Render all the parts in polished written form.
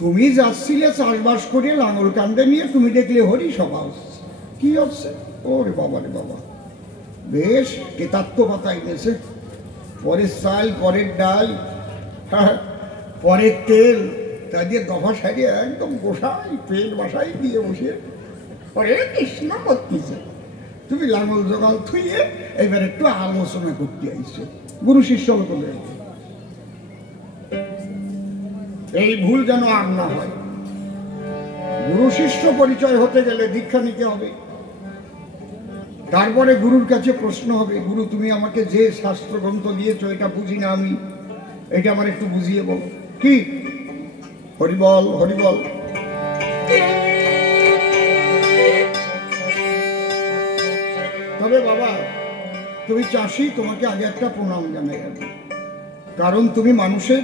তুমি যাচ্ছিলে চাষবাস করে লাঙল কান্দে নিয়ে, তুমি দেখলে হরি সভা কি হচ্ছে। ওরে বাবা রে বাবা, বেশ কেতাত্ম পাতা এনেছে, পরের চাল, পরের ডাল, পরের তেল, তা দিয়ে দফা সারিয়ে একদম গোসাই পেট বাসাই দিয়ে বসে পরে কৃষ্ণ করতেছে। তুমি লাঙল জোগাল থুইয়ে এবার একটু আলোচনা করতে আইছো গুরু শিষ্য করে। এই ভুল যেন আর না হয়। গুরু শিষ্য পরিচয় হতে গেলে দীক্ষা নিতে হবে, তারপরে গুরুর কাছে প্রশ্ন হবে, গুরু তুমি আমাকে যে শাস্ত্র গ্রন্থ দিয়েছো এটা বুঝি না আমি, এটা আমার একটু বুঝিয়ে বল। কি? হরিবল হরিবল। তবে বাবা তুমি চাষি, তোমাকে আগে একটা প্রণাম জানাই, কারণ তুমি মানুষের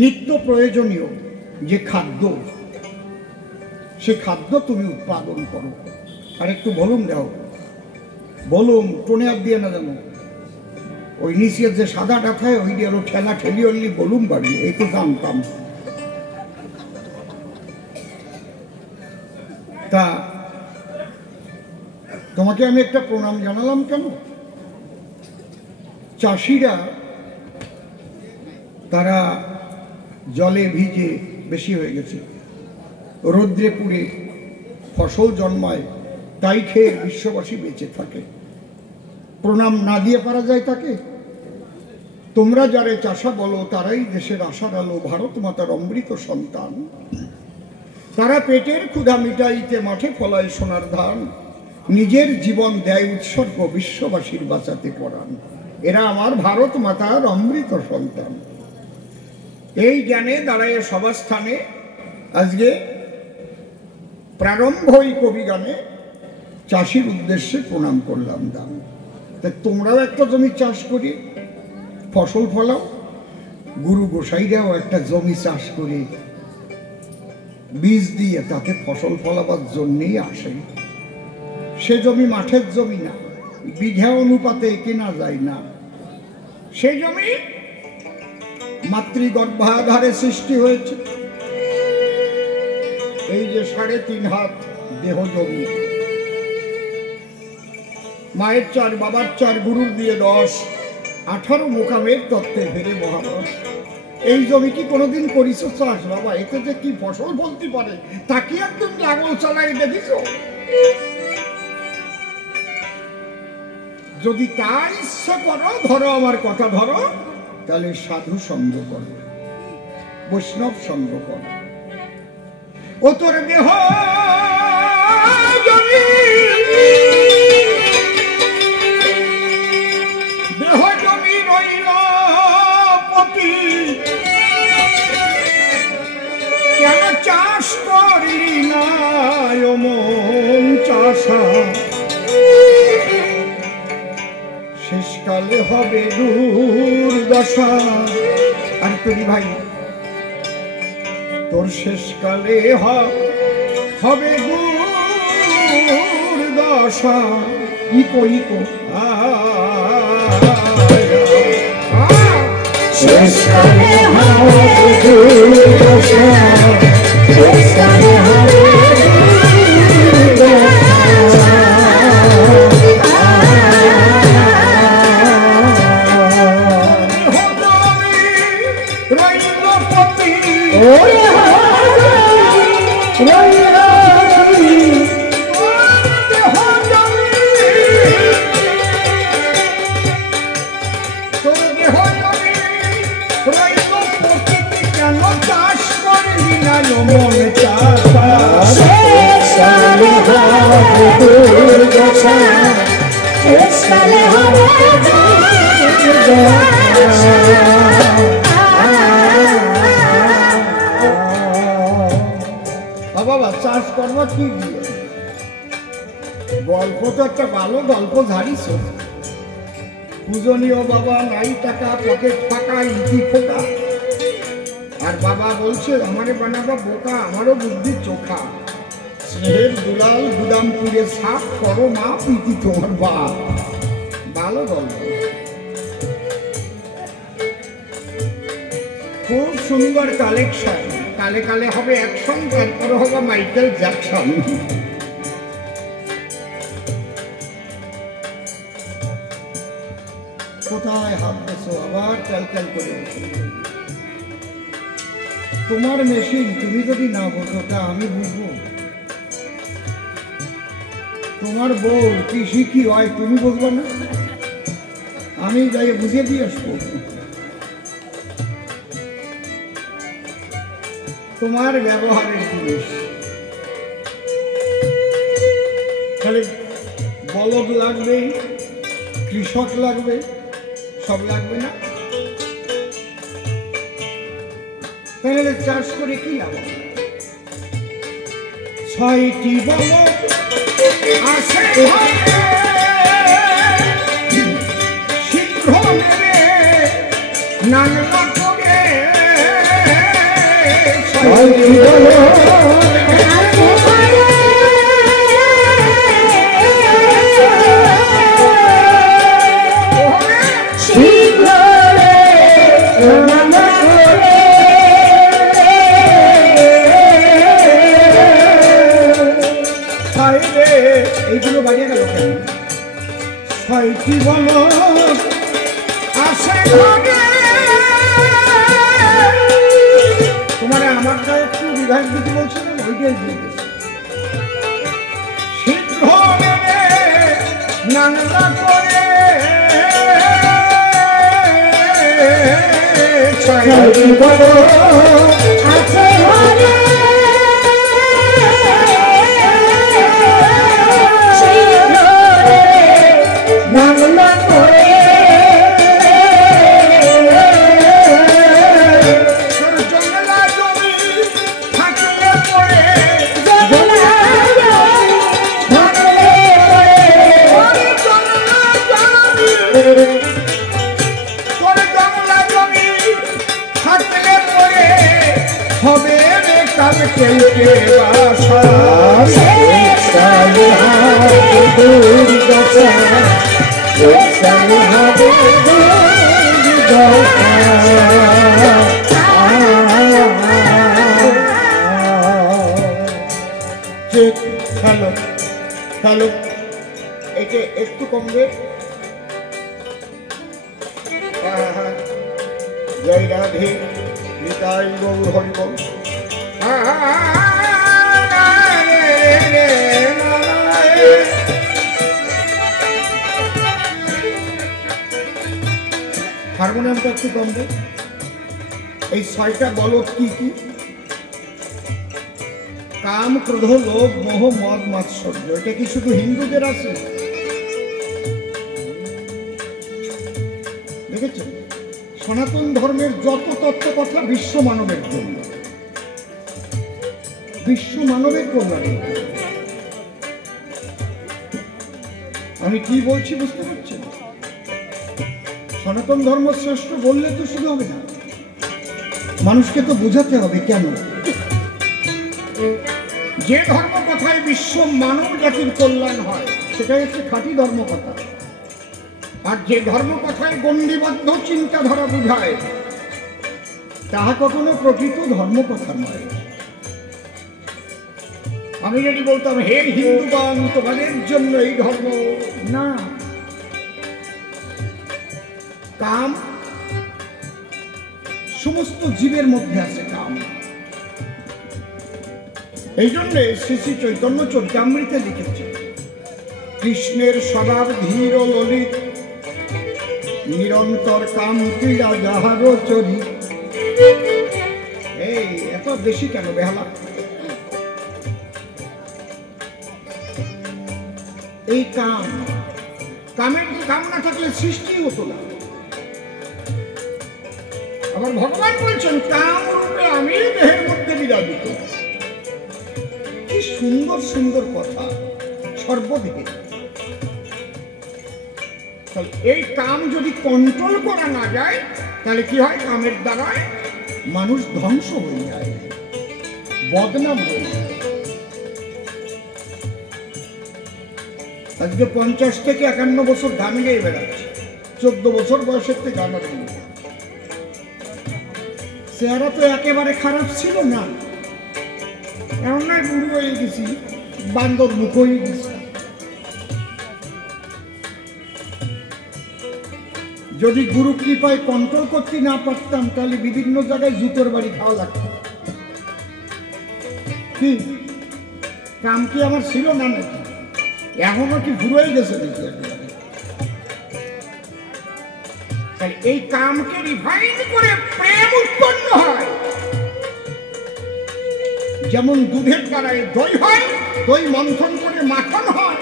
নিত্য প্রয়োজনীয় যে খাদ্য, সে খাদ্য তুমি উৎপাদন করো। আর একটু ভলুম দাও, বলুম টোনে আর দিয়ে না যেন ওই নিচের যে সাদাটা খায় ওই দিয়ে আরো ঠেলা ঠেলি হলি বলুম বাড়ি, এই তো জানতাম। তা তোমাকে আমি একটা প্রণাম জানালাম কেন? চাষিরা তারা জলে ভিজে বেশি হয়ে গেছে, রৌদ্রে পুড়ে ফসল জন্মায়, তাই খেয়ে বিশ্ববাসী বেঁচে থাকে। প্রণাম না দিয়ে পারা যায় তাকে? তোমরা যারা চাষা বলো তারাই দেশের আশার আলো, ভারত মাতার অমৃত সন্তান। তারা পেটের ক্ষুধা মিটাইতে মাঠে ফলায় সোনার ধান, নিজের জীবন দেয় উৎসর্গ বিশ্ববাসীর বাঁচাতে পরাণ। এরা আমার ভারত মাতার অমৃত সন্তান। এই জ্ঞানে দাঁড়ায় সভাস্থানে আজকে প্রারম্ভই কবি গানে চাষির উদ্দেশ্যে প্রণাম করলাম দাম। তা তোমরাও একটা জমি চাষ করি ফসল ফলাও, গুরু গোসাইরাও একটা জমি চাষ করে বীজ দিয়ে তাতে ফসল ফলাবার জন্যেই আসে। সে জমি মাঠের জমি না, বিঘা অনুপাতে কেনা যায় না। সে জমি মাতৃগর্ভাধারে সৃষ্টি হয়েছে। এই যে 3.5 হাত দেহ জমি, মায়ের 4, বাবার 4, গুরুর দিয়ে 10, 18 মোকামের তত্ত্বে ফেরে মহারস। এই জমি কি কোনোদিন করিস চাষ বাবা? এতে যে কি ফসল ফলতে পারে তা কি একদম লাঙল চালাই দেখিস? যদি তা ইচ্ছা করো, ধরো আমার কথা ধরো, তাহলে সাধু সঙ্গ করো, বৈষ্ণব সঙ্গ করো। ও তোর দেহ জমি রইল পতি, কেন চাষ করলি না মন চাষা? শেষকালে হবে দুর্দশা। আর তুমি ভাই তোর শেষকালে হবে দুর্দশা। ইকো ইকো শেষকালে হবে দুর্দশা, শেষকালে হবে বাবা চাষ করবা কি দিয়ে? গল্প তো একটা ভালো গল্প ঝাড়িস, পূজনীয় বাবা নাই টাকা, পকেট ফাঁকা, ইতি ফোকা। আর বাবা বলছে আমারে বানাবা বোকা, আমারও বুদ্ধি চোখা। স্নেহের দুলাল গুদাম পুড়ে সাফ করো মা, প্রীতি তোমার বাপ। বাল ভালো দল, খুব সুন্দর কালেকশন। কালে কালে হবে অ্যাকশন, তারপরে হবে মাইকেল জ্যাকসন। কোথায় হাত দিয়েছো? আবার ক্যালক্যাল করে বসে। তোমার মেশিন, তুমি যদি না বোঝো তা আমি বুঝবো? তোমার বউ কি শিখি হয় তুমি বুঝবো না? আমি যাই বুঝিয়ে দিয়ে আসবো। তোমার ব্যবহারের জিনিস, তাহলে বলদ লাগবে, কৃষক লাগবে, সব লাগবে না? তাহলে চাষ করে কি লাভ? 6টি বলদ আসে ঘরে, শীঘ্র নেবে নাংলা করে। 6টি বলদ এইগুলো বাড়িয়ে গেল কেন? 6টি বলদ আসে ঘরে। তোমার আমারটা একটু বিভাগ দিতে বলছিলেন, ওইটাই দিয়ে গেছে। শীঘ্র নেবে নাংলা করে। 6টি বলদ আছে ঘরে, নাংলা করে। জঙ্গলা জমি থাকলে পরে, জঙ্গলা জমি থাকলে পরে, জঙ্গলা জমি, জঙ্গলা জমি থাকলে পরে হবে রে কাল কেলকে বাসা। সালে হবে দুর্দশা, সালে হবে দুর্দশা। চেক হ্যালো হ্যালো, এটা একটু কমবে। জয় রাধে, নিতাই গৌর হরি বল। হারমোনিয়ামটা একটু কমবে। এই 6টা বলদ কি কি? কাম, ক্রোধ, লোভ, মোহ, মদ, মাৎসর্য। এটা কি শুধু হিন্দুদের আছে? দেখেছেন, সনাতন ধর্মের যত তত্ত্ব কথা বিশ্ব মানবের জন্য, বিশ্ব মানবের কল্যাণে। আমি কি বলছি বুঝতে পারছেন? সনাতন ধর্ম শ্রেষ্ঠ বললে তো শুধু হবে না, মানুষকে তো বোঝাতে হবে কেন। যে ধর্ম কথায় বিশ্ব মানব জাতির কল্যাণ হয় সেটাই হচ্ছে খাঁটি ধর্ম কথা। আর যে ধর্ম কথায় গণ্ডিবদ্ধ চিন্তাধারা বুঝায় তাহা কখনো প্রকৃত ধর্ম কথা নয়। আমি যদি বলতাম হে হিন্দুগণ তোমাদের জন্য এই ধর্ম, না। কাম সমস্ত জীবের মধ্যে আছে কাম। এই জন্যে শ্রী শ্রী চৈতন্য চরিতামৃতে লিখেছে, কৃষ্ণের স্বভাব ধীর ও ললিত, নিরন্তর কাম ক্রীড়া যাহার চরি। এই এত বেশি কেন বেহালা? এই কাম, কামের কাম না থাকলে সৃষ্টি হতো না। আবার ভগবান বলছেন কাম রূপে আমি দেহের মধ্যে বিরাজিত। কি সুন্দর সুন্দর কথা সর্বদিকে। এই কাম যদি কন্ট্রোল করা না যায় তাহলে কি হয়? কামের দ্বারায় মানুষ ধ্বংস হয়ে যায়, বদনাম হয়ে যায়। আজকে 50 থেকে 51 বছর গান গেয়ে বেড়াচ্ছে। 14 বছর বয়সের থেকে গান আরম্ভ। চেহারা তো একেবারে খারাপ ছিল না, এমন নয় বুড়ো হয়ে গেছি, বান্দর মুখ হয়ে গেছি। যদি গুরু কৃপায় কন্ট্রোল করতে না পারতাম তাহলে বিভিন্ন জায়গায় জুতোর বাড়ি খাওয়া লাগতো। কি কাম কি আমার ছিল না নাকি? এখনো কি ঘুরে গেছে দেখি। এই কামকে রিফাইন করে প্রেম উৎপন্ন হয়। যেমন দুধের দ্বারায় দই হয়, দই মন্থন করে মাখন হয়।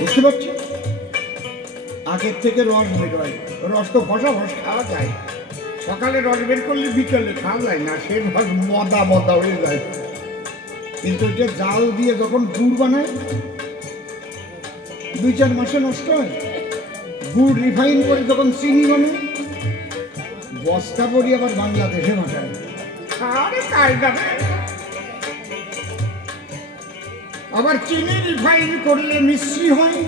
বুঝতে পারছি? আগের থেকে রস বের হয়, রস তো ঘষা ঘষ খাওয়া যায়। সকালে রস বের করলে বিকেলে খাওয়া যায় না, সে রস মদা মদা হয়ে যায়। কিন্তু এটা জাল দিয়ে যখন গুড় বানায় 2-4 মাসে নষ্ট হয়। গুড় রিফাইন করে যখন চিনি বানায় বস্তা পরি আবার বাংলাদেশে পাঠায়। আবার চিনি রিফাইন করলে মিশ্রি হয়,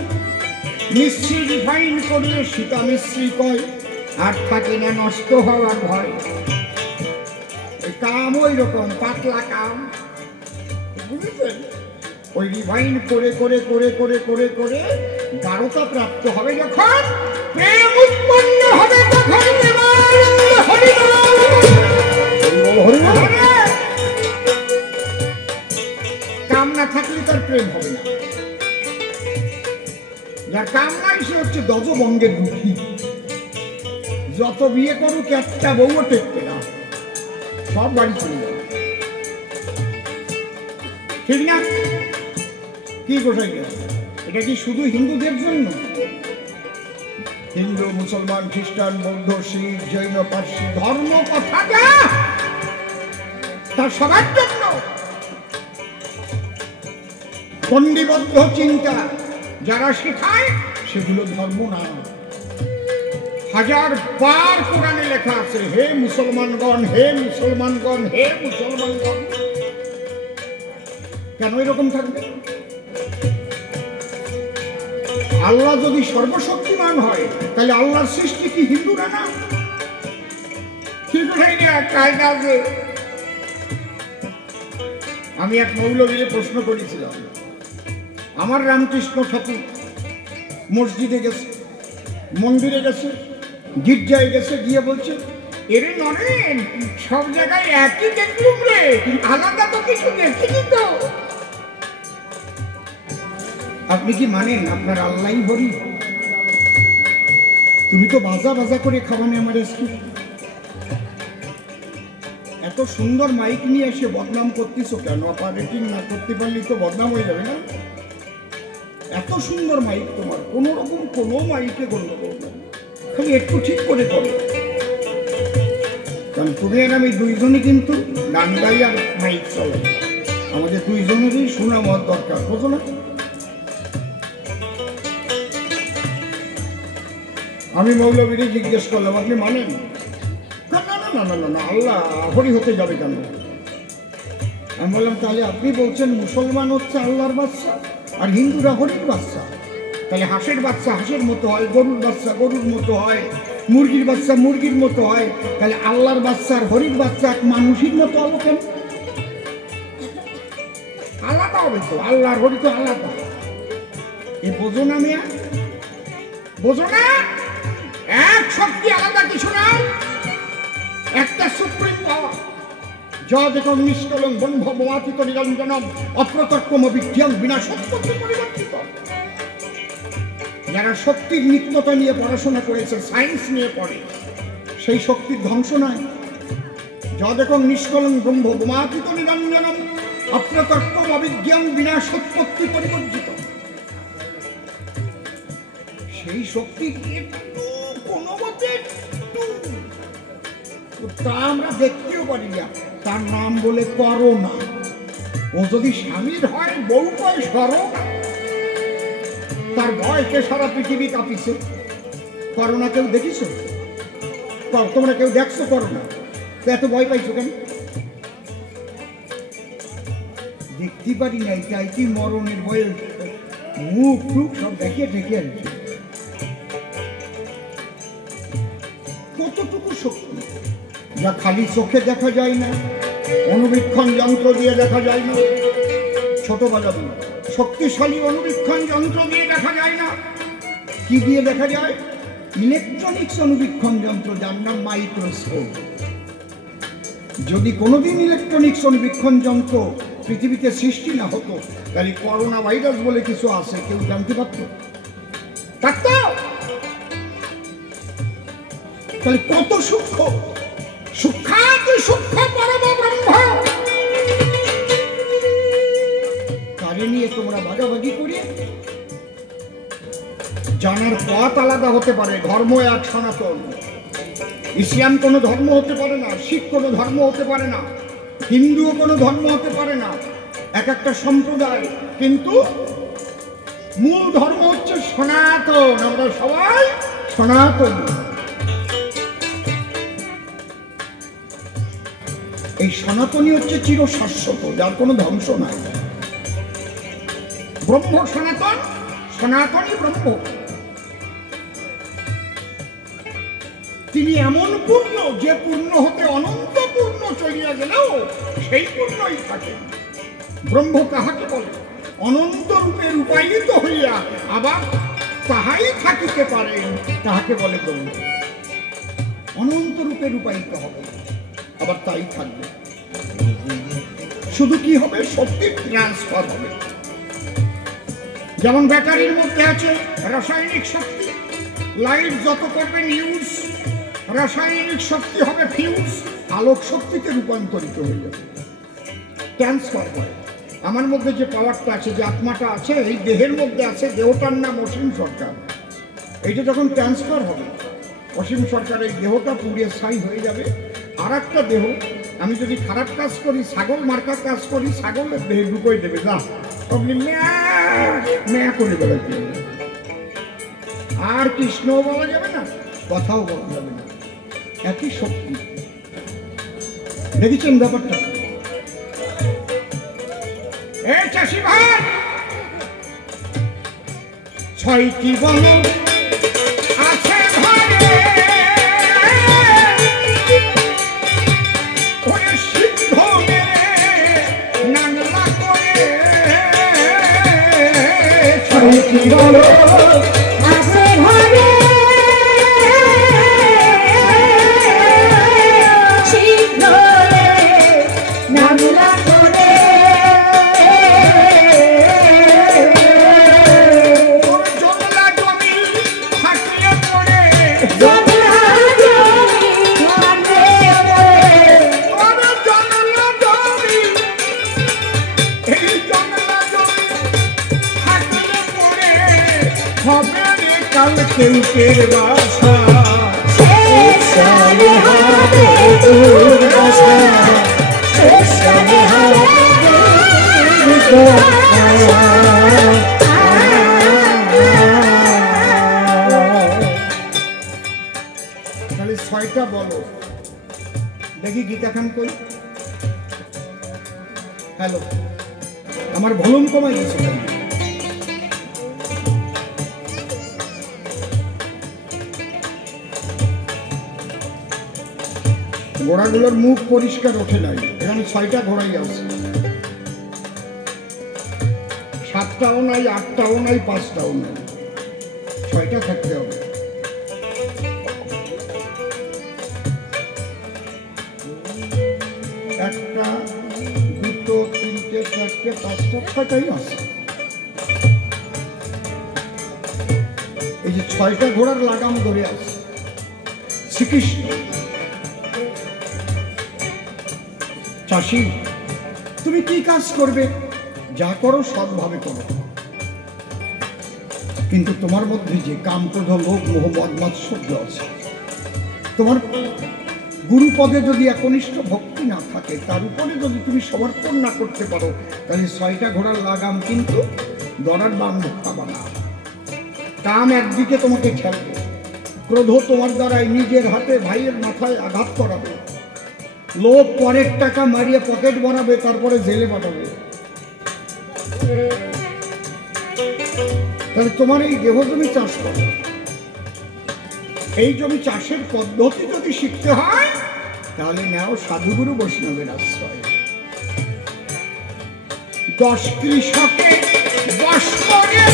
মিশ্রি রিফাইন করলে সীতা মিশ্রি কয়, আর থাকে না নষ্ট হওয়ার ভয়। কাম ওই রকম পাতলা কাম, বুঝেছেন? ওই রিফাইন করে করে করে করে করে করে গাঢ়তা প্রাপ্ত হবে, যখন প্রেম উৎপন্ন হবে তখন কাম না থাকলে তার প্রেম হবে না। যার কাম নাই সে হচ্ছে দজবঙ্গের দুঃখী। যত বিয়ে করুক একটা বউও টেকবে না, সব বাড়ি চলে যাবে। ঠিক না? কি গোসাই গেছে? এটা কি শুধু হিন্দুদের জন্য? হিন্দু, মুসলমান, খ্রিস্টান, বৌদ্ধ, শিখ, জৈন, পার্সি ধর্ম কথাটা তার সবার জন্য। গণ্ডিবদ্ধ চিন্তা যারা শেখায় সেগুলো ধর্ম না। 1000 বার কোরআনে লেখা আছে, হে মুসলমানগণ, হে মুসলমানগণ, হে মুসলমানগণ। কেন এরকম থাকবে? আল্লাহ যদি সর্বশক্তিমান হয় তাহলে আল্লাহর সৃষ্টি কি হিন্দুরা না? আমি এক মৌলবীকে প্রশ্ন করেছিলাম, আমার রামকৃষ্ণ ঠাকুর মসজিদে গেছে, মন্দিরে গেছে, গির্জায় গেছে, গিয়ে বলছে, এরে নরেন সব জায়গায় একই দেখলুম রে, আলাদা তো কিছু দেখিনি তো। আপনি কি মানেন আপনার আল্লাহ হরি? তুমি তো বাজা বাজা করে খাওয়ানে আমার এসকি। এত সুন্দর মাইক নিয়ে এসে বদনাম করতেছো কেন? অপারেটিং না করতে পারলে তো বদনাম হয়ে যাবে না? এত সুন্দর মাইক তোমার, কোন রকম কোনো মাইকে গন্ডগোল না, খালি একটু ঠিক করে করো। কারণ তুমি আর আমি দুইজনই কিন্তু গান গাই আর মাইক চলে, আমাদের দুইজনেরই সুনাম হওয়ার দরকার, বোঝো না? আমি মৌলবীরে জিজ্ঞেস করলাম, আপনি মানেন? না না না না না না, আল্লাহ হরি হতে যাবে কেন? আমি বললাম, তাহলে আপনি বলছেন মুসলমান হচ্ছে আল্লাহর বাচ্চা আর হিন্দুরা হরির বাচ্চা, তাহলে হাঁসের বাচ্চা হাঁসের মতো হয়, গরুর বাচ্চা গরুর মতো হয়, মুরগির বাচ্চা মুরগির মতো হয়, তাহলে আল্লাহর বাচ্চা আর হরির বাচ্চা এক মানুষের মতো হলো কেন? আলাদা হবে তো, আল্লাহর হরি তো আলাদা। এ বোঝো না মিয়া, বোঝো না? এক শক্তি, আলাদা কিছু নাই, একটা সুপ্রিম পাওয়ার, যা দেখো নিষ্কলং ব্রহ্ম বোমাতীত নিরঞ্জনম অপ্রতর্কম বিজ্ঞান বিনা সত্যকে পরিবর্তিত। যারা শক্তির নিত্যতা নিয়ে পড়াশোনা করেছে, সায়েন্স নিয়ে পড়ে, সেই শক্তির ধ্বংস নয়। যা দেখো নিষ্কলং ব্রহ্ম বোমাতীত নিরঞ্জনম অপ্রতর্কম অবিজ্ঞান বিনা সত্যকে পরিবর্তিত। সেই শক্তি কোনো মতে তা আমরা দেখতেও পারি না, তার নাম বলে করোনা। ও যদি স্বামীর হয় বউ কয় সরোনা, তার ভয়কে সারা পৃথিবী কাঁপিছে। করোনা কেউ দেখিস? তোমরা কেউ দেখছো করোনা? এত ভয় পাইছো কেন? দেখতে পারি নাই, তাই কি মরণের ভয়ে মুখ টুক সব দেখিয়ে ঢেকে আছে। কতটুকু শক্তি যা খালি চোখে দেখা যায় না, অনুবীক্ষণ যন্ত্র দিয়ে দেখা যায় না। ছোট বাজাবি শক্তিশালী অনুবীক্ষণ যন্ত্র দিয়ে দেখা যায় না, কি দিয়ে দেখা যায়? ইলেকট্রনিক্স অনুবীক্ষণ যন্ত্র, যার নাম মাইক্রোস্কোপ। যদি কোনোদিন ইলেকট্রনিক্স অনুবীক্ষণ যন্ত্র পৃথিবীতে সৃষ্টি না হতো, তাহলে করোনা ভাইরাস বলে কিছু আছে কেউ জানতে পারত? তাহলে কত সূক্ষ্ম, সূক্ষ্মাতি সূক্ষ্ম পরম ব্রহ্ম, কারে নিয়ে তোমরা ভাগাভাগি করিয়ে? জানার পথ আলাদা হতে পারে, ধর্ম এক সনাতন। ইসলাম কোনো ধর্ম হতে পারে না, শিখ কোনো ধর্ম হতে পারে না, হিন্দুও কোনো ধর্ম হতে পারে না, এক একটা সম্প্রদায়, কিন্তু মূল ধর্ম হচ্ছে সনাতন। আমরা সবাই সনাতন। এই সনাতনই হচ্ছে চিরশাশ্বত, যার কোনো ধ্বংস নাই। ব্রহ্ম সনাতন, সনাতনই ব্রহ্ম। তিনি এমন পূর্ণ যে পূর্ণ হতে অনন্ত পূর্ণ চলিয়া গেলেও সেই পূর্ণই থাকেন। ব্রহ্ম কাহাকে বলে? অনন্ত রূপে রূপায়িত হইয়া আবার তাহাই থাকিতে পারেন, তাহাকে বলে ব্রহ্ম। অনন্ত রূপে রূপায়িত হবে, আবার তাই থাকবে। শুধু কি হবে? শক্তি ট্রান্সফার হবে। যেমন ব্যাটারির মধ্যে আছে রাসায়নিক শক্তি, লাইট যত করবেন ইউজ, রাসায়নিক শক্তি হবে ফিউজ, আলোক শক্তিতে রূপান্তরিত হয়ে যাবে, ট্রান্সফার হয়। আমার মধ্যে যে পাওয়ারটা আছে, যে আত্মাটা আছে, এই দেহের মধ্যে আছে, দেহটার নাম অসীম সরকার। এইটা যখন ট্রান্সফার হবে, অসীম সরকার এই দেহটা পুড়িয়ে ছাই হয়ে যাবে। আর একটা দেহ, আমি যদি খারাপ কাজ করি, ছাগল মার্কার কাজ করি, ছাগলের দেহে ঢুকোই দেবে, না আপনি ম্যা করে বেড়াতে হবে। আর কৃষ্ণও বলা যাবে না, কথাও বলা যাবে না, একই শক্তি। দেখেছেন ব্যাপারটা? এই চাষি ভাই, 6টি বন আছে ঘরে, ওরে সিদ্ধ নাংলা করে, 6টি বন আছে ঘরে, সিদ্ধ নাংলা করে, জংলা জমি থাকিয়ে পড়ে, জংলা জমি থাকিয়ে পড়ে, ওরে জংলা জমি, এই জংলা জমি থাকিয়ে পড়ে, হবে রে কাল কেউটের বাসা। শেষকালে হবে দুর্দশা, শেষকালে হবে দুর্দশা। তাহলে 6টা বলো দেখি, গীতাখান কই? হ্যালো, আমার ভলিউম কমাই দিয়েছে কেন? ঘোড়াগুলোর মুখ পরিষ্কার ওঠে নাই, এখানে 6টা ঘোড়াই আছে। 7টাও নাই, 8টাও নাই, 5টাও নাই, 6টা থাকতে হবে। একটা, দুটো, তিনটে, চারটে, 5টা, 6টাই আছে। এই যে 6টা ঘোড়ার লাগাম ধরে আছে শ্রীকৃষ্ণ। চাষি, তুমি কি কাজ করবে? যা করো সৎভাবে করো, কিন্তু তোমার মধ্যে যে কাম, ক্রোধ, লোভ, মোহ, মদ মাৎসর্য আছে, তোমার গুরুপদে যদি একনিষ্ঠ ভক্তি না থাকে, তার উপরে যদি তুমি সমর্পণ না করতে পারো, তাহলে 6টা ঘোড়ার লাগাম কিন্তু দরার বাম পাবা না। কাম একদিকে তোমাকে ঠেলবে, ক্রোধ তোমার দ্বারাই নিজের হাতে ভাইয়ের মাথায় আঘাত করাবে, লোভ পরের টাকা মারিয়ে পকেট বানাবে, তারপরে জেলে পাঠাবে। তাহলে তোমার এই দেহ জমি চাষ করো, এই জমি চাষের পদ্ধতি যদি শিখতে হয় তাহলে নাও সাধুগুরু বৈষ্ণবের আশ্রয়। 10 কৃষকে 10 করে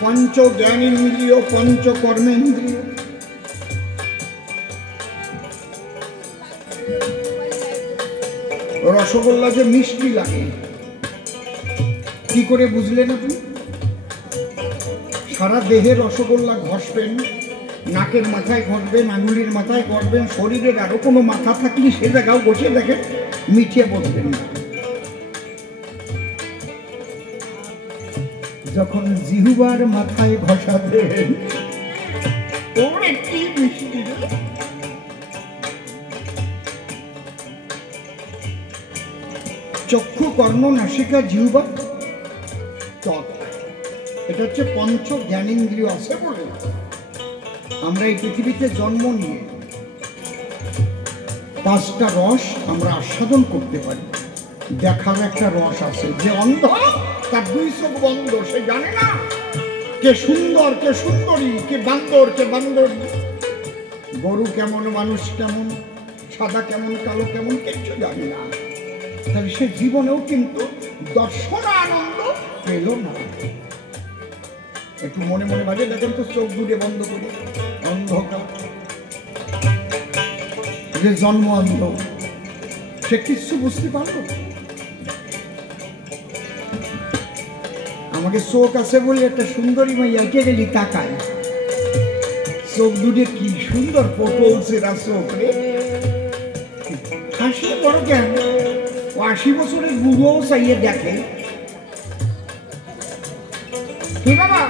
पंच ज्ञानेन्द्रिय पंच कर्मेन्द्रिय रसगोल्ला जे मिष्टि लागे कि करे बुझलेन आपनि? सारा देहे रसगोल्ला घषबेन, नाकेर माथाय घषबेन, आंगुलिर माथाय घषबेन, शरीरेर आरो कोनो माथा थाकले से जायगाय बसे देखेन मिठे बसबेन ना। যখন জিহ্বার মাথায় ঘষাবেন ওরে কি মিষ্টি। চক্ষু কর্ণ নাসিকা জিহ্বা ত্বক, এটা হচ্ছে পঞ্চ জ্ঞানেন্দ্রিয় আছে বলে আমরা এই পৃথিবীতে জন্ম নিয়ে 5টা রস আমরা আস্বাদন করতে পারি। দেখার একটা রস আছে, যে অন্ধ তার 2 চোখ বন্ধ, সে জানে না কে সুন্দর কে সুন্দরী, কে বান্দর কে বান্দরী, গরু কেমন মানুষ কেমন, সাদা কেমন কালো কেমন, কিচ্ছু জানে না। তাহলে সে জীবনেও কিন্তু দর্শন আনন্দ পেল না। একটু মনে মনে ভাবে দেখেন তো, চোখ দুটো বন্ধ করে অন্ধকার, যে জন্ম অন্ধ সে কিছু বুঝতে পারলো। আমাকে চোখ আছে বলে একটা সুন্দরী মাইয়া কে গেলি তাকায়, চোখ দুটো কি সুন্দর পটল সেরা চোখ রে, হাসি বড় কেন? 80 বছরের বুড়োও চাইয়ে দেখে। কি বাবা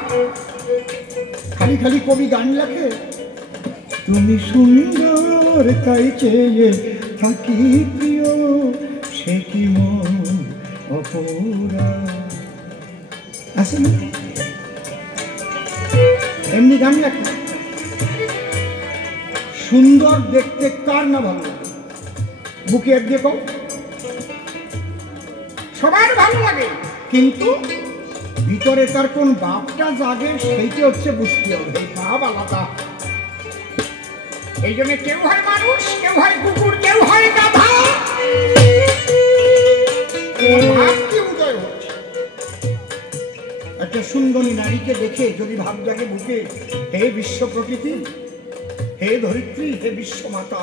খালি খালি কবি গান লেখে, তুমি সুন্দর তাই চেয়ে থাকি প্রিয়, সে কি মন অপরাধ আছে না? এমনি গান লেখে। সুন্দর দেখতে কার না ভালো লাগে? বুকে একদিকে কম, সবার ভালো লাগে, কিন্তু ভিতরে তার কোন ভাবটা জাগে সেইটা হচ্ছে বুঝতে হবে। এই ভাব আলাদা। এই জন্য কেউ হয় মানুষ, কেউ হয় কুকুর, কেউ হয় গাধা। ভাব কি উদয় হচ্ছে? একটা সুন্দরী নারীকে দেখে যদি ভাব জাগে বুকে, হে বিশ্ব প্রকৃতি, হে ধরিত্রী, হে বিশ্ব মাতা,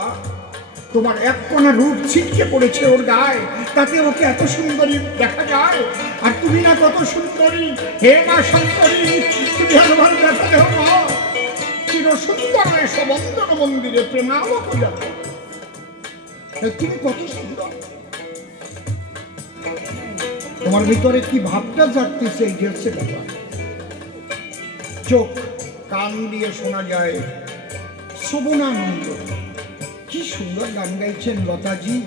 তোমার এক কোনা রূপ ছিটকে পড়েছে ওর গায়ে, তাতে ওকে এত সুন্দরী দেখা যায়। আর তুমি না কত সুন্দরী, হে মা শঙ্করী, তুমি আমার দেখা দেহ মা, চির সুন্দর এসব বন্দর মন্দিরে প্রেমাও পূজা, তুমি কত সুন্দর। তোমার ভিতরে কি ভাবটা জাগতেছে এই হচ্ছে কথা। চোখ কান দিয়ে শোনা যায় শ্রবণানন্দ। কি সুন্দর গান গাইছেন লতাজি,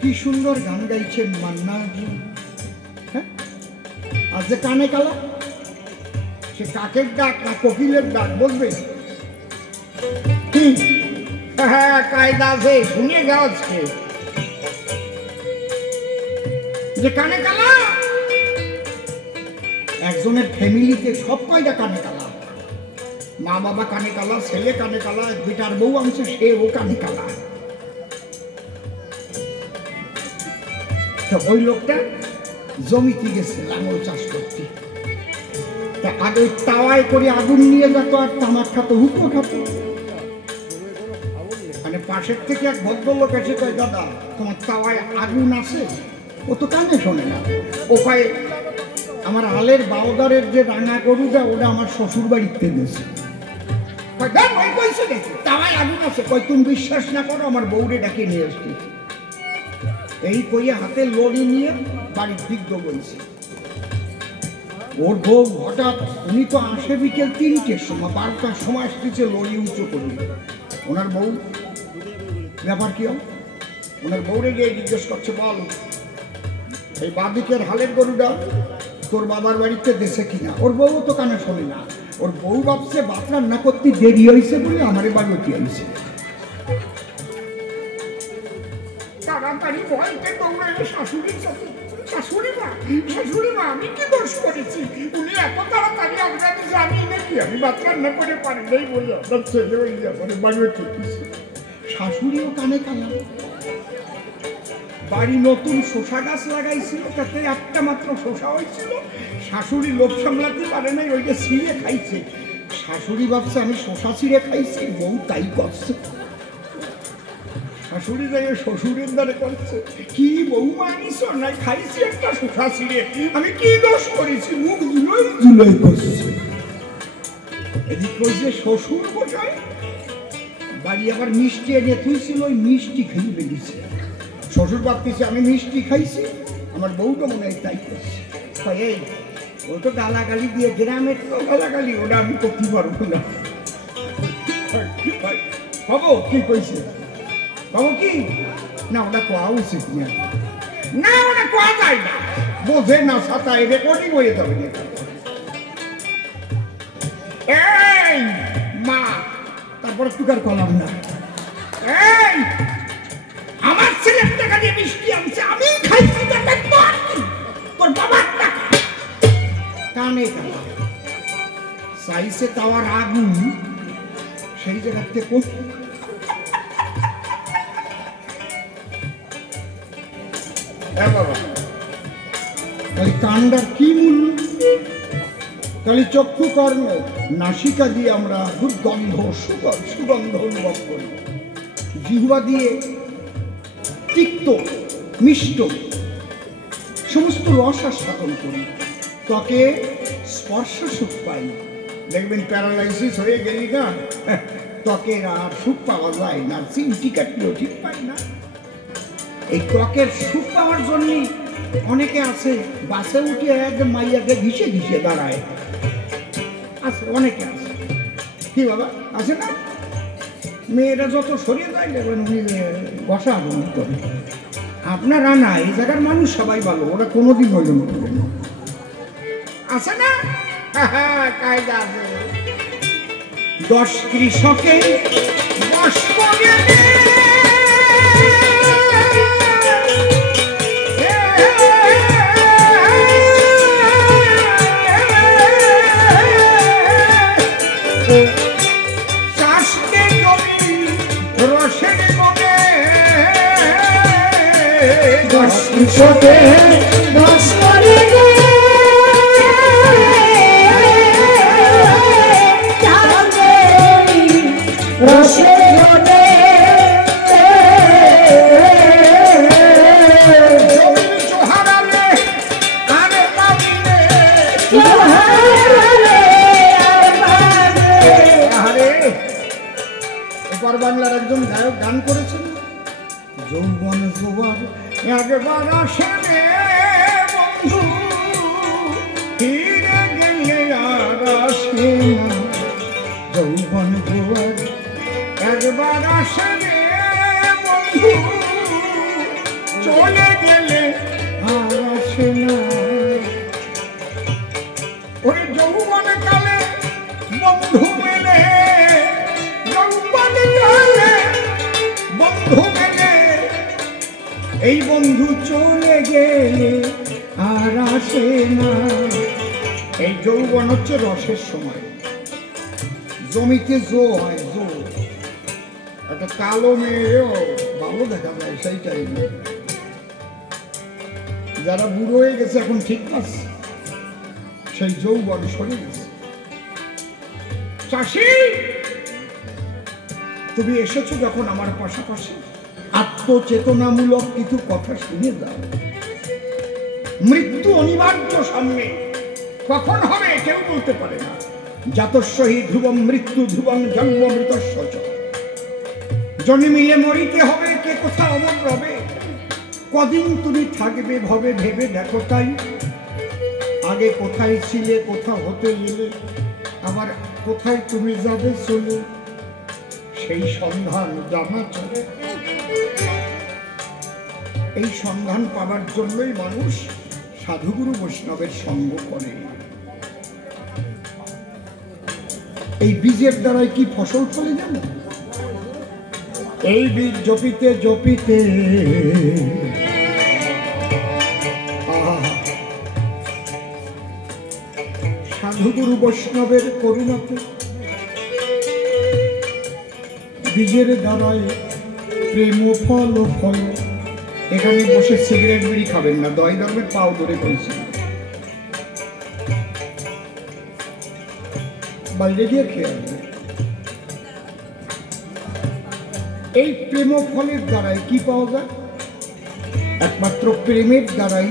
কি সুন্দর গান গাইছেন মান্নাজি। হ্যাঁ, আর যে কানে কালা, সে কাকের ডাক না কোকিলের ডাক বলবে? হ্যাঁ, কায়দা আছে, শুনিয়ে গেল আজকে যে কানে কালা। একজনের ফ্যামিলিতে সব কয়টা কানে কালা, মা বাবা কানে কালা, ছেলে কানে কালা, বেটার বউ আনছে সেও কানে কালা। ওই লোকটা জমিতে গেছে লাঙল চাষ করতে, তা আগে তাওয়ায় করে আগুন নিয়ে যেত আর তামাক খাতো, হুকো খাতো। মানে পাশের থেকে এক ভদ্রলোক এসে কয়, দাদা তোমার তাওয়ায় আগুন আছে? ও তো কানে শোনে না। ও কয়, আমার আলের বাউদারের যে রাঙা গরুটা ওটা আমার শ্বশুর বাড়িতে দিয়েছে। তাওয়ায় আগুন আছে? কয়, তুমি বিশ্বাস না করো, আমার বউরে ডাকে নিয়ে আসতেছি। এই কইয়ে হাতে লড়ি নিয়ে বাড়ির দিক বলছে। ওর বউ হঠাৎ, উনি তো আসে বিকেল 3টের সময়, 12টার সময় আসতেছে লড়ি উঁচু করবে। ওনার বউ ব্যাপার কি হয়, ওনার বউরে গিয়ে জিজ্ঞেস করছে, বল এই বাদিকের হালের গরুটা তোর বাবার বাড়িতে দেশে কিনা। ওর বউ তো কানে শোনে না, ওর বউ ভাবছে ভাত রান্না করতে দেরি হয়েছে বলে আমারে বাড়িতে আইছে। তাড়াতাড়ি বলতে দৌড়াইলে শাশুড়ির সাথে, শাশুড়ি মা আমি কি দোষ করেছি, উনি এত তাড়াতাড়ি আপনাকে জানি নাকি আমি ভাত রান্না করে পারি নাই বলে আপনার ছেলে ওই ব্যাপারে বাড়িতে এসেছে। শাশুড়িও কানে কানা। বাড়ি নতুন শসা গাছ লাগাইছিল, তাতে একটা মাত্র শসা হয়েছিল, শাশুড়ি লোভ সামলাতে পারে নাই, ওইটা ছিঁড়ে খাইছে। শাশুড়ি ভাবছে আমি শসা ছিঁড়ে খাইছি, বউ তাই করছে। শাশুড়ি যাই শ্বশুরের দ্বারে করছে, কি বউ মানিস নাই, খাইছি একটা শসা ছিঁড়ে, আমি কি দোষ করেছি, মুখ জুলোই করছে। এদিক কইছে শ্বশুর বসায় বাড়ি আবার মিষ্টি এনে তুইছিল, ওই মিষ্টি খেয়ে লেগেছে। শ্বশুর ভাবতেছে আমি মিষ্টি খাইছি, আমার বউটা মনে হয় তাই করছে। এই ও তো গালাগালি দিয়ে, গ্রামের তো গালাগালি, ওটা আমি করতে পারবো না। হবো কি কইছে, হবো কি না, ওটা কোয়া উচিত না, ওটা কোয়া যায় না, বোঝে না, সাতায় রেকর্ডিং হয়ে যাবে। এই মা, তারপরে তুকার কলাম না, এই আমার ছেলের টাকা দিয়ে মিষ্টি আনছে, আমি খাইছি, তোর বাবার টাকা। কানে কানা চাইছে তাওয়ার আগুন, সেই জায়গাতে কান্ডার কি মূল্য, তাহলে চক্ষু কর্ণ নাসিকা দিয়ে আমরা দুর্গন্ধ সুগন্ধ অনুভব করি, জিহ্বা দিয়ে তিক্ত মিষ্ট সমস্ত রস আস্বাদন করি, ত্বকে স্পর্শ সুখ পাই। দেখবেন প্যারালাইসিস হয়ে গেলি না, ত্বকের আর সুখ পাওয়া যায় না, চিমটি কাটলেও ঠিক পাই না। এই ত্বকের সুখ পাওয়ার জন্য অনেকে আছে বাসে উঠে একদম মাইয়াকে ঘিসে ঘিসে দাঁড়ায়, আছে অনেকে আছে, কি বাবা আছে না, মেয়েরা যত সরিয়ে যায় দেখবেন উনি বসা আগুন করে। আপনারা না, এই জায়গার মানুষ সবাই ভালো, ওরা কোনোদিন হইল না, আছে না, কায়দা আছে। 10 কৃষকে বশ করে কৃষকে বশ করে রে, রসে ঘটে জোহারালে আরে পাবিলে, জোহারালে আর পাবে। আরে ওপার বাংলার একজন গায়ক গান করেছেন, যৌবন জোয়ার একবার আসে রে বন্ধু, ফিরে গেলে আর আসে না। যৌবন জোয়ার একবার আসে রে বন্ধু, চলে গেলে আর আসে না। ওই যৌবন কালে বন্ধু মেলে, যৌবন কালে বন্ধু মেলে, এই বন্ধু চলে গেলে আর আসে না। এই যৌবন হচ্ছে রসের সময়, জমিতে জো হয়, জো একটা কালো মেয়েও ভালো দেখা যায় সেই টাইমে। যারা বুড়ো হয়ে গেছে এখন ঠিক আছে, সেই যৌবন সরে গেছে। চাষি তুমি এসেছো যখন আমার পাশাপাশি, আত্মচেতনামূলক কিছু কথা শুনে দাও। মৃত্যু অনিবার্য সামনে, কখন হবে কেউ বলতে পারে না। জাতস্যহি ধ্রুবম মৃত্যু ধ্রুবম জন্ম মৃতস্য চ। জন্মিলে মরিতে হবে, কে কোথাও অমর রবে। কদিন তুমি থাকবে ভবে ভেবে দেখো তাই। আগে কোথায় ছিলে, কোথা হতে এলে, আবার কোথায় তুমি যাবে চলে, সেই সন্ধান জানা চলে। এই সন্ধান পাবার জন্যই মানুষ সাধুগুরু বৈষ্ণবের সঙ্গ করে। এই বীজের দ্বারাই কি ফসল ফলে জানো? এই বীজ জপিতে জপিতে সাধুগুরু বৈষ্ণবের করুণাতে বীজের দ্বারাই প্রেম ফল ফল। এখানে বসে সিগারেট বিড়ি খাবেন না, দয় ধর্মের পাও ধরে বলছি, বাইরে গিয়ে খেয়ে আসবে। এই প্রেম ফলের দ্বারাই কি পাওয়া যায়? একমাত্র প্রেমের দ্বারাই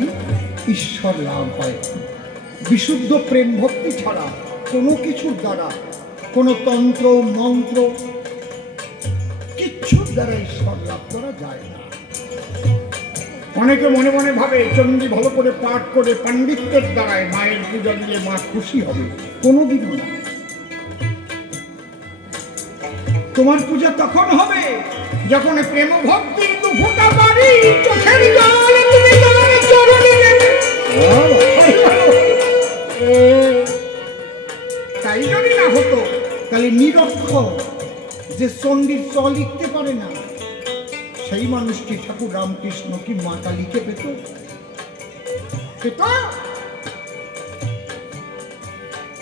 ঈশ্বর লাভ হয়। বিশুদ্ধ প্রেম ভক্তি ছাড়া কোনো কিছুর দ্বারা, কোনো তন্ত্র মন্ত্র কিচ্ছুর দ্বারা ঈশ্বর লাভ করা যায় না। অনেকে মনে মনে ভাবে চণ্ডী ভালো করে পাঠ করে পাণ্ডিত্যের দ্বারায় মায়ের পূজা দিয়ে মা খুশি হবে। কোনোদিনও না। তোমার পূজা তখন হবে যখন প্রেম ভক্তির দুফোঁটা পানি চোখের জল তুমি তোমার চরণে দেবে। তাই যদি না হতো তাহলে নিরক্ষর যে চণ্ডীর চ লিখতে পারে না, সেই মানুষটি ঠাকুর রামকৃষ্ণ কি মা কালীকে পেত?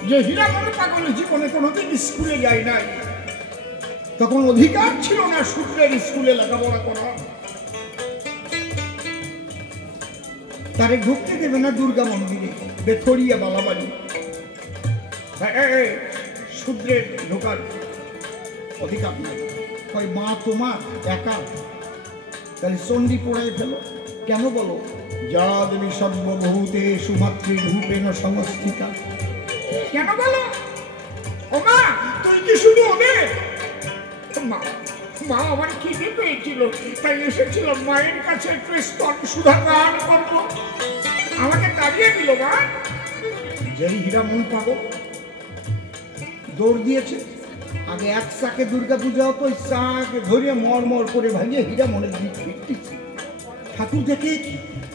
যে হীরামন পাগল জীবনে কোনোদিন স্কুলে যায় নাই, তখন অধিকার ছিল না সূত্রের স্কুলে লেখাপড়া করা, তারে ঢুকতে দেবে না দুর্গা মন্দিরে, বেথরিয়া বালাবাড়ি সূত্রের ঢোকার অধিকার নাই। হয় মা তোমার একা, তাহলে চণ্ডী পড়াই ফেলো। কেন বলো? যা দেবী সর্বভূতে সুমাতৃ রূপেণ সংস্থিতা। কেন বলো? ও মা, তুই কি শুধু ওদের? মা মা আমার খিদে পেয়েছিল, তাই এসেছিলাম মায়ের কাছে একটু স্তন সুধা গান করবো, আমাকে তাড়িয়ে দিল মা। যেই হীরামন পাবো দৌড় দিয়েছে। আগে এক চাকে দুর্গা পূজা হতো, ওই চাকে ধরিয়ে মর মর করে ভাঙিয়ে হীরামনের দিক ফিরতেছি। ঠাকুর দেখে কি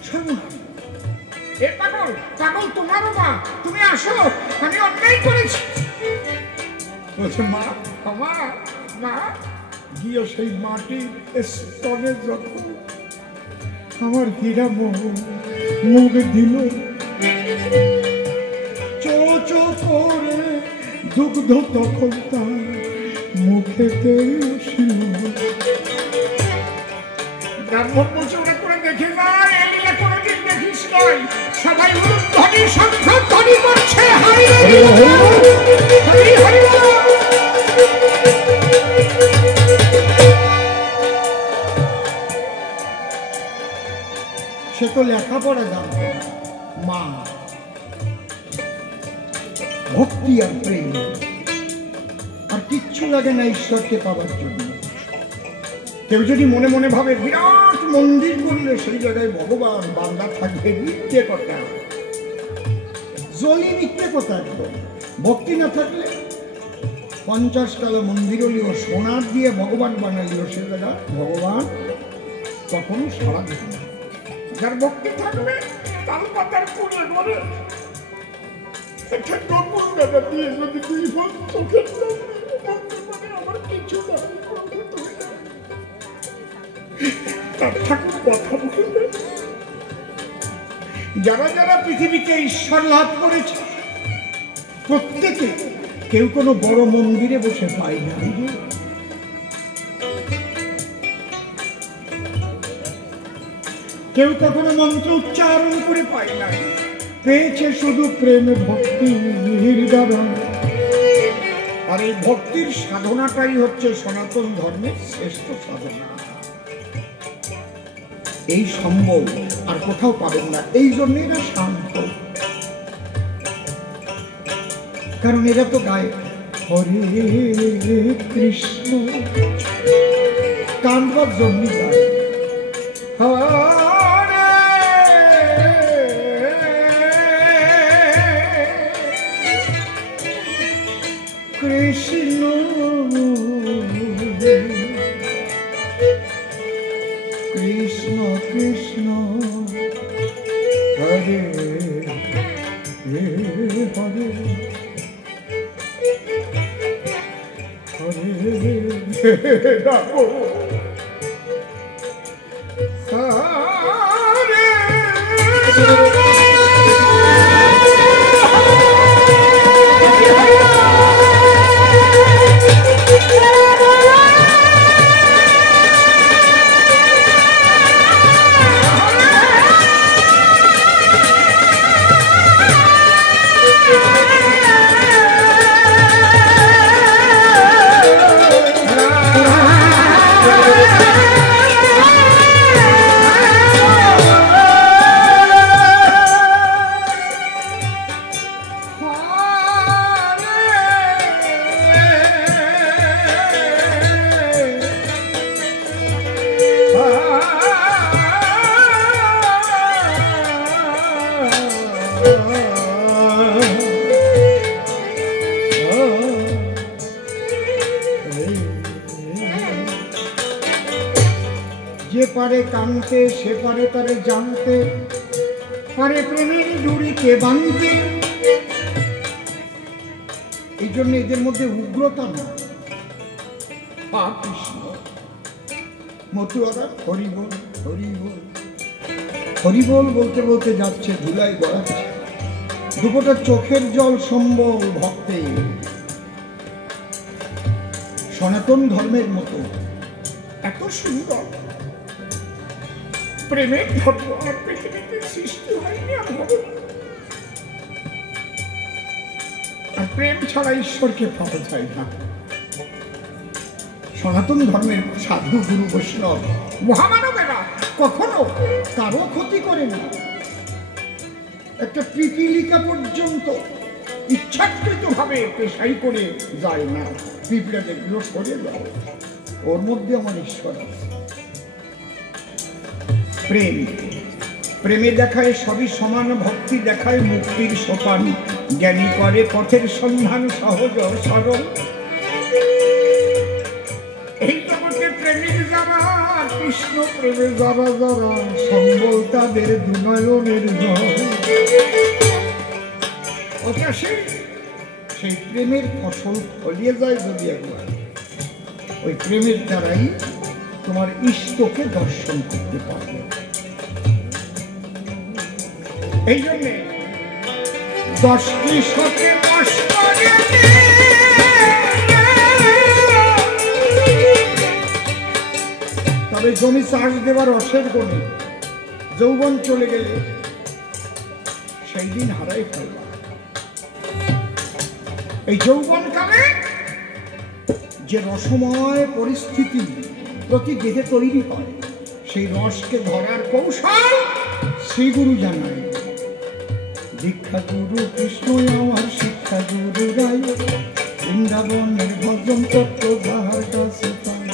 সর্বনাশ! এ পাগল পাগল তোমারও মা, তুমি আসো, আমি অন্যায় করেছি। বলছে মা মা মা, গিয়ে সেই মাটির স্তনে যখন আমার হীরামন মুখ দিল, চো চো করে দুগ্ধ তখন তার মুখেতে ছিল। ব্রাহ্মণ বলছে ওরা করে দেখে যায়, এলিয়া কোনোদিন দেখিস নয়। সবাই ধ্বনি শঙ্খ ধ্বনি করছে, হরি হরি হরি হরি। সে তো লেখাপড়া জানত না, মা ভক্তি আর প্রেম আর কিচ্ছু লাগে না ঈশ্বরকে পাওয়ার জন্য। কেউ যদি মনে মনে ভাবে বিরাট মন্দির করলে সেই জায়গায় ভগবান বান্দা থাকবে, মিথ্যে কথা, জলি মিথ্যে কথা। একদম ভক্তি না থাকলে 50 কালো মন্দির হলেও সোনার দিয়ে ভগবান বানালিও সে জায়গা ভগবান কখনো সারা দেবে না। যার ভক্তি থাকবে তার পাতার পুরে করে একটা নতুন দাদা দিয়ে যদি দুই ভাগ চোখের আমার কিছু না, তার ঠাকুর কথা বলবে। যারা যারা পৃথিবীতে ঈশ্বর লাভ করেছে প্রত্যেকে কেউ কোনো বড় মন্দিরে বসে পায় না, কেউ কখনো মন্ত্র উচ্চারণ করে পায় না, পেয়েছে শুধু প্রেম ভক্তি দ্বারা। আর এই ভক্তির সাধনাটাই হচ্ছে সনাতন ধর্মের শ্রেষ্ঠ সাধনা। এই সম্ভব আর কোথাও পাবেন না। এই জন্য এরা শান্ত, কারণ এরা তো গায়ে হরে কৃষ্ণ, কান্দবার জন্য গায় হরে কৃষ্ণ কৃষ্ণ কৃষ্ণ হরে হরে হরে হরে রাখো যে পারে কানতে সে পারে তারে জানতে পারে প্রেমের ডুরিকে বাঁধতে। এই জন্য এদের মধ্যে উগ্রতা না। কৃষ্ণ মথুরা হরিবল হরিবল হরিবল বলতে বলতে যাচ্ছে, ধুলাই গড়াচ্ছে, দুপোটা চোখের জল সম্বল ভক্তে। সনাতন ধর্মের মতো এত সুন্দর প্রেমের ধর্ম আর পৃথিবীতে সৃষ্টি হয়নি। আর প্রেম ছাড়া ঈশ্বরকে পাওয়া যায় না। সনাতন ধর্মের সাধু গুরু বৈষ্ণব মহামানবেরা কখনো কারো ক্ষতি করেনি। একটা পিপিলিকা পর্যন্ত ইচ্ছাকৃত ভাবে পেশাই করে যায় না। পিঁপড়া দেখলো সরে যায়, ওর মধ্যে আমার ঈশ্বর আছে। প্রেম প্রেমে দেখায় সবই সমান, ভক্তি দেখায় মুক্তির সোপান। জ্ঞানী করে পথের সন্ধান সহজ সরল। এই জগতে প্রেমিক যারা, কৃষ্ণ প্রেমে যারা যারা, সম্বল তাদের দুনয়নের জল। সেই প্রেমের ফসল ফলিয়ে যায় যদি একবার, ওই প্রেমের দ্বারাই তোমার ইষ্টকে দর্শন করতে পারবে। এই জন্যে 10টি শতে বাস করে, তবে জমি চাষ দেবার রসের গুণে যৌবন চলে গেলে সেই দিন হারাই ফেলবা। এই যৌবন কালে যে রসময় পরিস্থিতি প্রতি দেহে তৈরি হয়, সেই রসকে ধরার কৌশল শ্রীগুরু জানায়। দীক্ষা গুরু কৃষ্ণ আমার শিক্ষা গুরু রায়, বৃন্দাবনের ভজন তত্ত্ব যাহার কাছে পায়।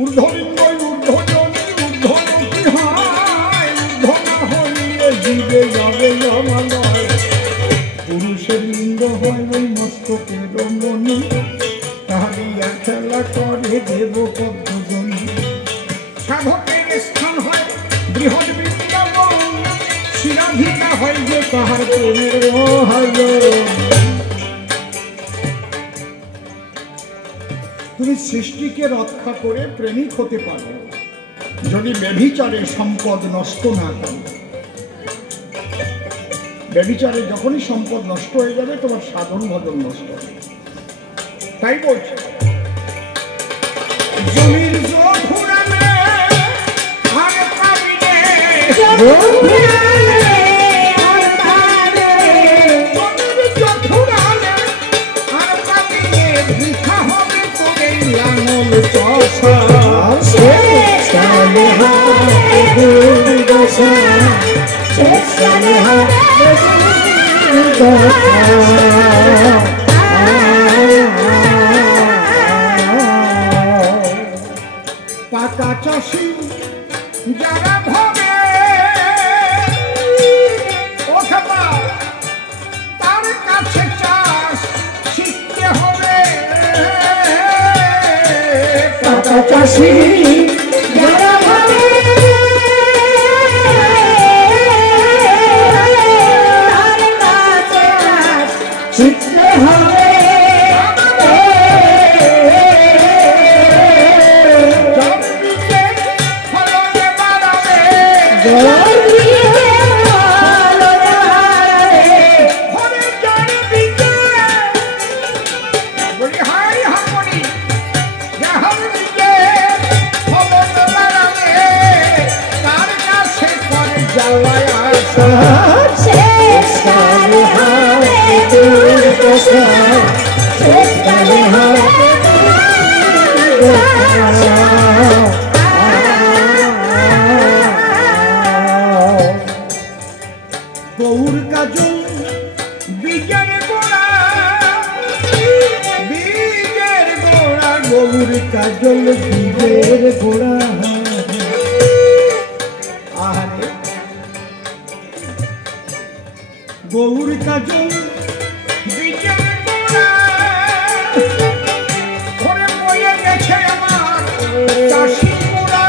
ঊর্ধ্বলিঙ্গই ঊর্ধ্বজনী ঊর্ধ্বমুখী হয়, ঊর্ধ্ব না হইলে জীবে যাবে জমালয়। পুরুষের লিঙ্গ হয় ওই মস্তকের রমণী, তাহারিয়া খেলা করে দেব পদ্মজনী। সাধকের স্থান হয় বৃহৎ বৃন্দাবন, শিরাধিকা হয় যে তাহার প্রেমের মহাজন। তুমি সৃষ্টিকে রক্ষা করে প্রেমিক হতে পারো যদি ব্যভিচারে সম্পদ নষ্ট না করো। ব্যভিচারে যখনই সম্পদ নষ্ট হয়ে যাবে, তোমার সাধন ভজন নষ্ট হবে। তাই বলছে জমির ফুরালে আর পাবিনে, লাঙল চষা পাকা চাষি যারা ভাবে তার কাছে চাষ শিখতে হবে। চাষি যারা ভাবে তার কাছে শিখতে হবে গৌর কাজল বীজের গোড়া, বীজের গোড়া, গৌর কাজল বীজের গোড়া। আরে গৌর কাজল বীজের গোড়া, ঘরে বয়ে গেছে আমার চাষি গোড়া।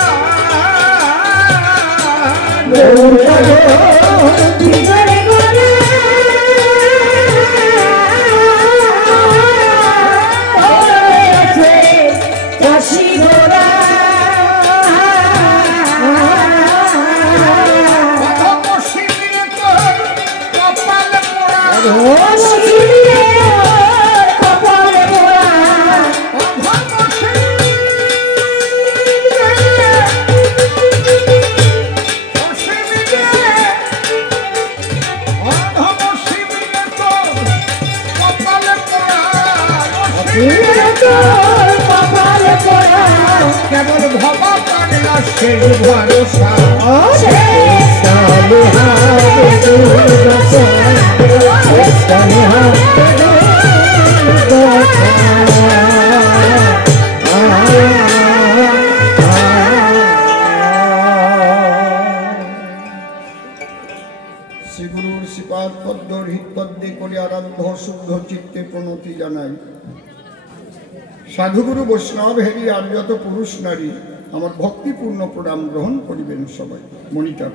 গৌর কাজল বীজের গোড়া, চাষি গোড়া। কেবল ভবা পাগলা সেই ভরসা, শ্রীগুরুর শ্রীপাদ পদ্ম হৃৎপদ্মে করে আরাধ্য শুদ্ধ চিত্তে প্রণতি জানাই। সাধুগুরু বৈষ্ণব হেরি আর যত পুরুষ নারী আমার ভক্তিপূর্ণ প্রণাম গ্রহণ করিবেন সবাই। মনিটর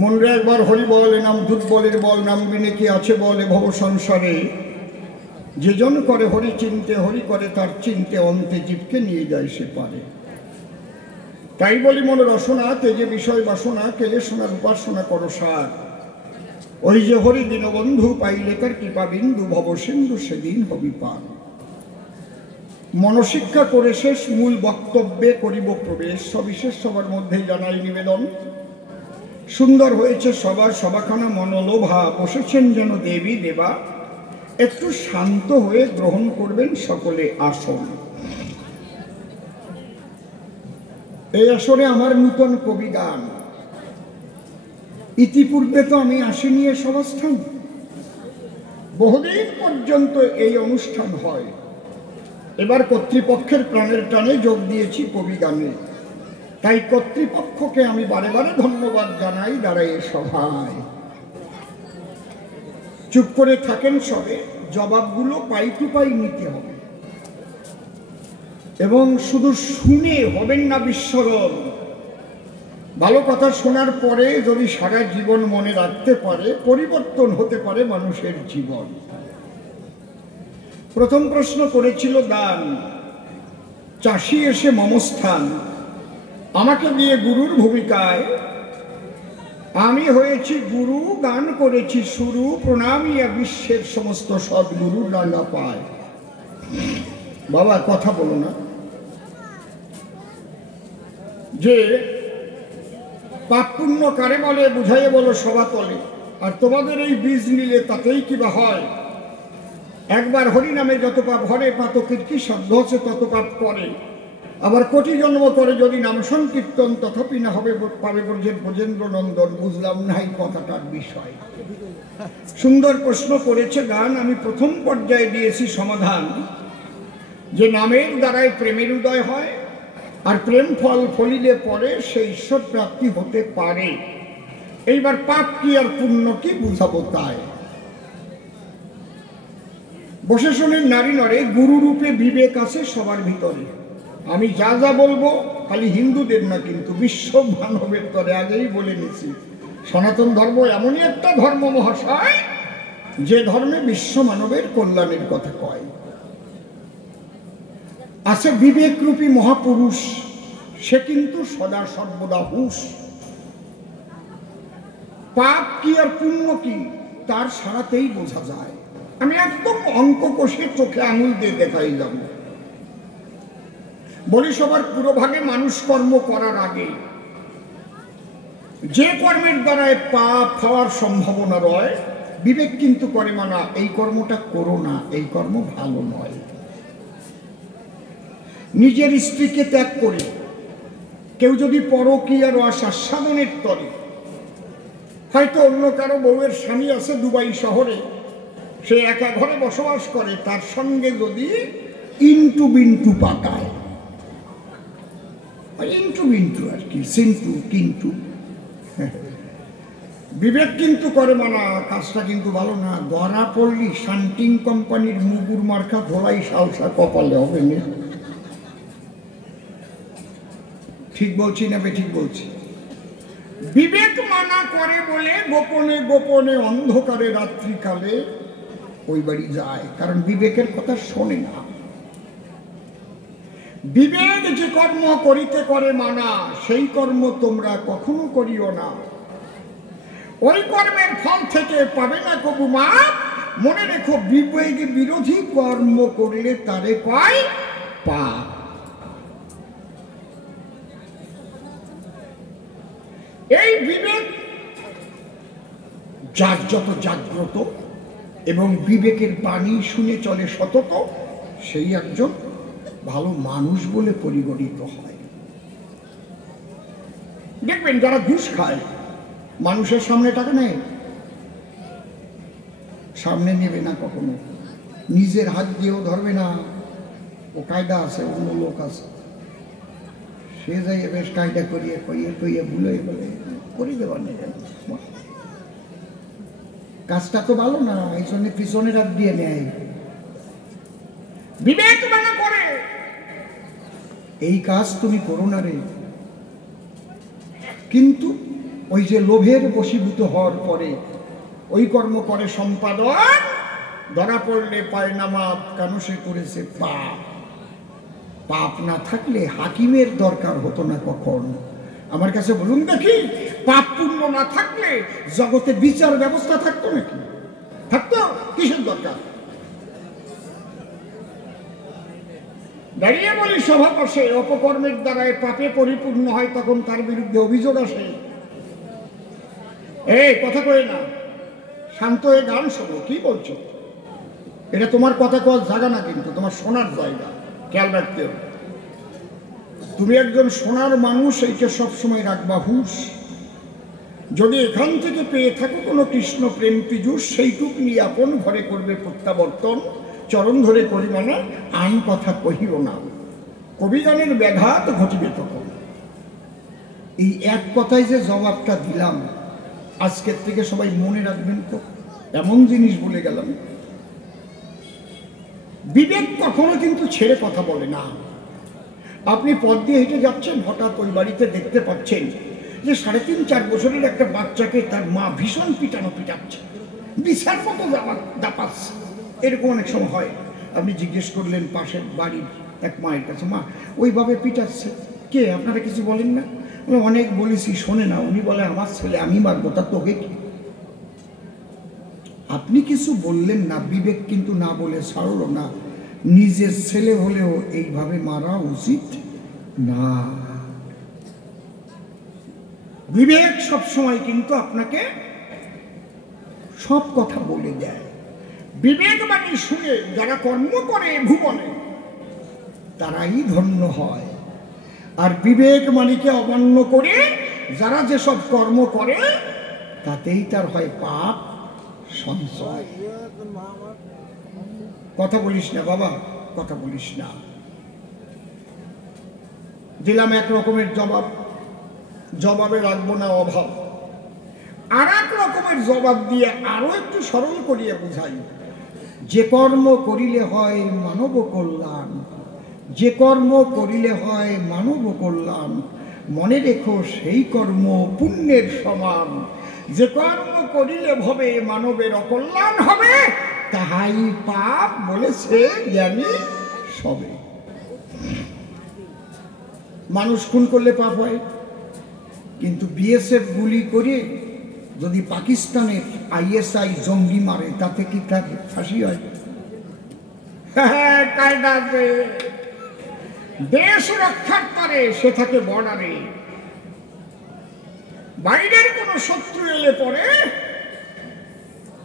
মনরে একবার হরি বল, এ নাম দুধ বলের বল, নাম বিনে কি আছে বল এ ভব সংসারে। যেজন করে হরি চিনতে, হরি করে তার চিনতে, অন্তে জীবকে নিয়ে যায় সে পারে। তাই বলি মন রসনা তেজে বিষয় বাসনা, কেলে সোনার উপাসনা করো সার। ওই যে হরি দীনবন্ধু পাইলে তার কৃপা বিন্দু, ভব সিন্ধু সেদিন হবি পার। মনশিক্ষা করে শেষ মূল বক্তব্যে করিব প্রবেশ। সবিশেষ সবার মধ্যে জানাই নিবেদন, সুন্দর হয়েছে সবার সভাখানা মনোলোভা। বসেছেন যেন দেবী দেবা, একটু শান্ত হয়ে গ্রহণ করবেন সকলে আসন। এই আসরে আমার নূতন কবি গান। ইতিপূর্বে তো আমি আসিনি এ সভাস্থান, বহুদিন পর্যন্ত এই অনুষ্ঠান হয়। এবার কর্তৃপক্ষের প্রাণের টানে যোগ দিয়েছি কবি গানে, তাই কর্তৃপক্ষকে আমি বারে বারে ধন্যবাদ জানাই। দাঁড়াই এ সভায় চুপ করে থাকেন সবে, জবাবগুলো পাই টু পাই নিতে হবে এবং শুধু শুনে হবেন না বিস্মরণ। ভালো কথা শোনার পরে যদি সারা জীবন মনে রাখতে পারে, পরিবর্তন হতে পারে মানুষের জীবন। প্রথম প্রশ্ন করেছিল দান, চাষি এসে মমস্থান। আমাকে দিয়ে গুরুর ভূমিকায় আমি হয়েছি গুরু, গান করেছি শুরু। প্রণামিয়া বিশ্বের সমস্ত সদ্গুরু ডাঙ্গা পায়। বাবা কথা বলো না যে পাপ পুণ্য কারে বলে, বুঝাইয়ে বলো সভা তলে। আর তোমাদের এই বীজ নিলে তাতেই কিবা হয়। একবার হরি নামে যত পাপ হরে, পাতকের কি সাধ্য আছে তত পাপ করে। আবার কোটি জন্ম করে যদি নাম সংকীর্তন, তথাপি না হবে পাবে ব্রজেন্দ্র নন্দন। বুঝলাম না এই কথাটার বিষয়। সুন্দর প্রশ্ন করেছে গান। আমি প্রথম পর্যায়ে দিয়েছি সমাধান, যে নামের দ্বারাই প্রেমের উদয় হয়, আর প্রেম ফল ফলিলে পরে সে ঈশ্বর প্রাপ্তি হতে পারে। এইবার পাপ কি আর পুণ্য কি বুঝাবো তাই। বসে শোনেন নারী নরে, গুরু রূপে বিবেক আছে সবার ভিতরে। আমি যা যা বলবো খালি হিন্দুদের না, কিন্তু বিশ্ব মানবের তরে আগেই বলে নিছি। সনাতন ধর্ম এমনই একটা ধর্ম মহাশয়, যে ধর্মে বিশ্ব মানবের কল্যাণের কথা কয়। আছে বিবেকরূপী মহাপুরুষ, সে কিন্তু সদা সর্বদা হুঁশ। পাপ কি আর পুণ্য কি তার সারাতেই বোঝা যায়। আমি একদম অঙ্ক কষে চোখে আঙুল দিয়ে দেখাইলাম। বলি সবার পুরোভাগে মানুষ কর্ম করার আগে যে কর্মের দ্বারায় পাপ হওয়ার সম্ভাবনা রয়, বিবেক কিন্তু করে মানা এই কর্মটা করো না, এই কর্ম ভালো নয়। নিজের স্ত্রীকে ত্যাগ করে কেউ যদি পরকীয়ার আস্বাদনের তরে, হয়তো অন্য কারো বউয়ের স্বামী আছে দুবাই শহরে, সে একা ঘরে বসবাস করে, তার সঙ্গে যদি ইন্টু বিন্টু পাকায়, ইন্টু বিন্টু আর কি, সিন্টু কিন্তু, বিবেক কিন্তু করে মানা কাজটা কিন্তু ভালো না। ধরা পড়লি শান্টিং কোম্পানির মুগুর মার্কা ধোলাই সালসা কপালে হবে না। ঠিক বলছি না ঠিক বলছি? বিবেক মানা করে বলে গোপনে গোপনে অন্ধকারে রাত্রিকালে ওই বাড়ি যায়, কারণ বিবেকের কথা শোনে না। বিবেক যে কর্ম করিতে করে মানা, সেই কর্ম তোমরা কখনো করিও না। ওই কর্মের ফল থেকে পাবে না কবু মাপ। মনে রেখো, বিবেক বিরোধী কর্ম করলে তারে পায় পাপ। এই বিবেক যার যত জাগ্রত এবং বিবেকের বাণী শুনে চলে সতত, সেই একজন ভালো মানুষ বলে পরিগণিত হয়। দেখবেন যারা ঘুষ খায়, মানুষের সামনে টাকা নেয়, সামনে নেবে না কখনো, নিজের হাত দিয়েও ধরবে না। ও কায়দা আছে, অন্য লোক আছে, সে যাই বেশ কায়দা করিয়ে কইয়ে কইয়ে ভুলে বলে করে দেবার নেই, কাজটা তো ভালো না, এই জন্য পিছনে রাত দিয়ে নেয়। বিবেক মানা করে এই কাজ তুমি করো না রে। কিন্তু ওই যে লোভের বশীভূত হওয়ার পরে ওই কর্ম করে সম্পাদন, ধরা পড়লে পায় না মাপ, কেন সে করেছে পাপ। পাপ না থাকলে হাকিমের দরকার হতো না কখন। আমার কাছে বলুন দেখি, পাপ পুণ্য না থাকলে জগতে বিচার ব্যবস্থা থাকতো নাকি? থাকতো? কিসের দরকার? দাঁড়িয়ে বলি সভা বসে, অপকর্মের দ্বারায় পাপে পরিপূর্ণ হয়, তখন তার বিরুদ্ধে অভিযোগ আসে। এই কথা কয়ে না, শান্ত হয়ে গান শোনো। কি বলছো? এটা তোমার কথা কওয়ার জায়গা না, কিন্তু তোমার শোনার জায়গা, খেয়াল রাখতে হবে। তুমি একজন শোনার মানুষ, এইটা সবসময় রাখবা হুঁশ। যদি এখান থেকে পেয়ে থাকো কোনো কৃষ্ণ প্রেম পীযুষ, সেইটুক নিয়ে আপন ঘরে করবে প্রত্যাবর্তন। চরণ ধরে করিব না, আন কথা কহিও না, কবিগানের ব্যাঘাত ঘটিবে তখন। এই এক কথায় যে জবাবটা দিলাম, আজকের থেকে সবাই মনে রাখবেন তো, এমন জিনিস বলে গেলাম। বিবেক কখনো কিন্তু ছেড়ে কথা বলে না। আপনি পথ দিয়ে হেঁটে যাচ্ছেন, হঠাৎ ওই বাড়িতে দেখতে পাচ্ছেন যে 3.5-4 বছরের একটা বাচ্চাকে তার মা ভীষণ পিটাচ্ছে, বিছার মতো দাপাচ্ছে। এরকম অনেক সময় হয়। আপনি জিজ্ঞেস করলেন পাশের বাড়ির এক মায়ের কাছে, মা ওইভাবে পিটাচ্ছে কে, আপনারা কিছু বলেন না? অনেক বলেছি, শোনে না। উনি বলে, আমার ছেলে, আমি মারবো, তা তোকে কি? আপনি কিছু বললেন না, বিবেক কিন্তু না বলে ছাড়লো না। নিজের ছেলে হলেও এইভাবে মারা উচিত না। বিবেক সবসময় কিন্তু আপনাকে সব কথা বলে দেয়। বিবেক বাণী শুনে যারা কর্ম করে ভুবনে, তারাই ধন্য হয়। আর বিবেক বাণীকে অমান্য করে যারা যেসব কর্ম করে, তাতেই তার হয় পাপ সঞ্চয়। কথা বলিস না বাবা, কথা বলিস না। দিলাম এক রকমের জবাব, জবাবে রাখবো না অভাব। আর এক রকমের জবাব দিয়ে আরো একটু সরল করিয়ে বুঝাই। যে কর্ম করিলে হয় মানব কল্যাণ, যে কর্ম করিলে হয় মানব কল্যাণ, মনে রেখো সেই কর্ম পুণ্যের সমান। যে কর্ম করিলে ভবে মানবের অকল্যাণ হবে, তাহাই পাপ বলেছে জ্ঞানী সবে। মানুষ খুন করলে পাপ হয়, কিন্তু বিএসএফ গুলি করে যদি পাকিস্তানের আইএসআই জঙ্গি মারে, তাতে কি তার ফাঁসি হয়? কায়দা আছে, দেশ রক্ষার করে সে থাকে বর্ডারে। বাইরের কোন শত্রু এলে পরে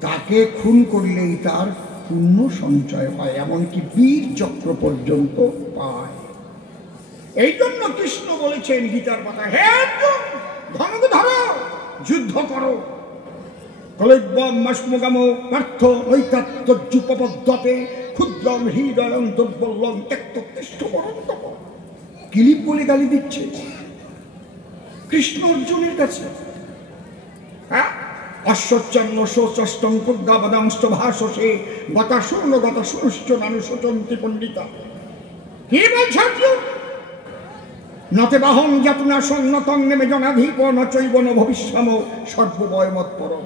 তাকে খুন করলেই তার পুণ্য সঞ্চয় হয়, এমনকি বীর চক্র পর্যন্ত পায়। এই জন্য কৃষ্ণ বলেছেন গীতার কথা, হে অর্জুন, ধনুক ধরো, যুদ্ধ করো। কলব্যম মশ্মগাম পার্থ নৈতাত্তযুপপদ্যতে ক্ষুদ্রম হৃদয়ং দুর্বলং ত্যক্ততিষ্ঠ পরন্তপ। কিলিপ বলে গালি দিচ্ছে কৃষ্ণ অর্জুনের কাছে। হ্যাঁ, অশ্বচ্ছন্ন শোচষ্টং প্রজ্ঞাবদাংশ ভাষসে গতাশূর্ণ গতাশূর্শ্চ নানুশোচন্তি পণ্ডিতা। কি বলছে অর্জুন? নতে বাহন যাতনা সন্নতং নেমে জনাধীপ ন চৈব ন ভবিষ্যম সর্বময়মৎপরম।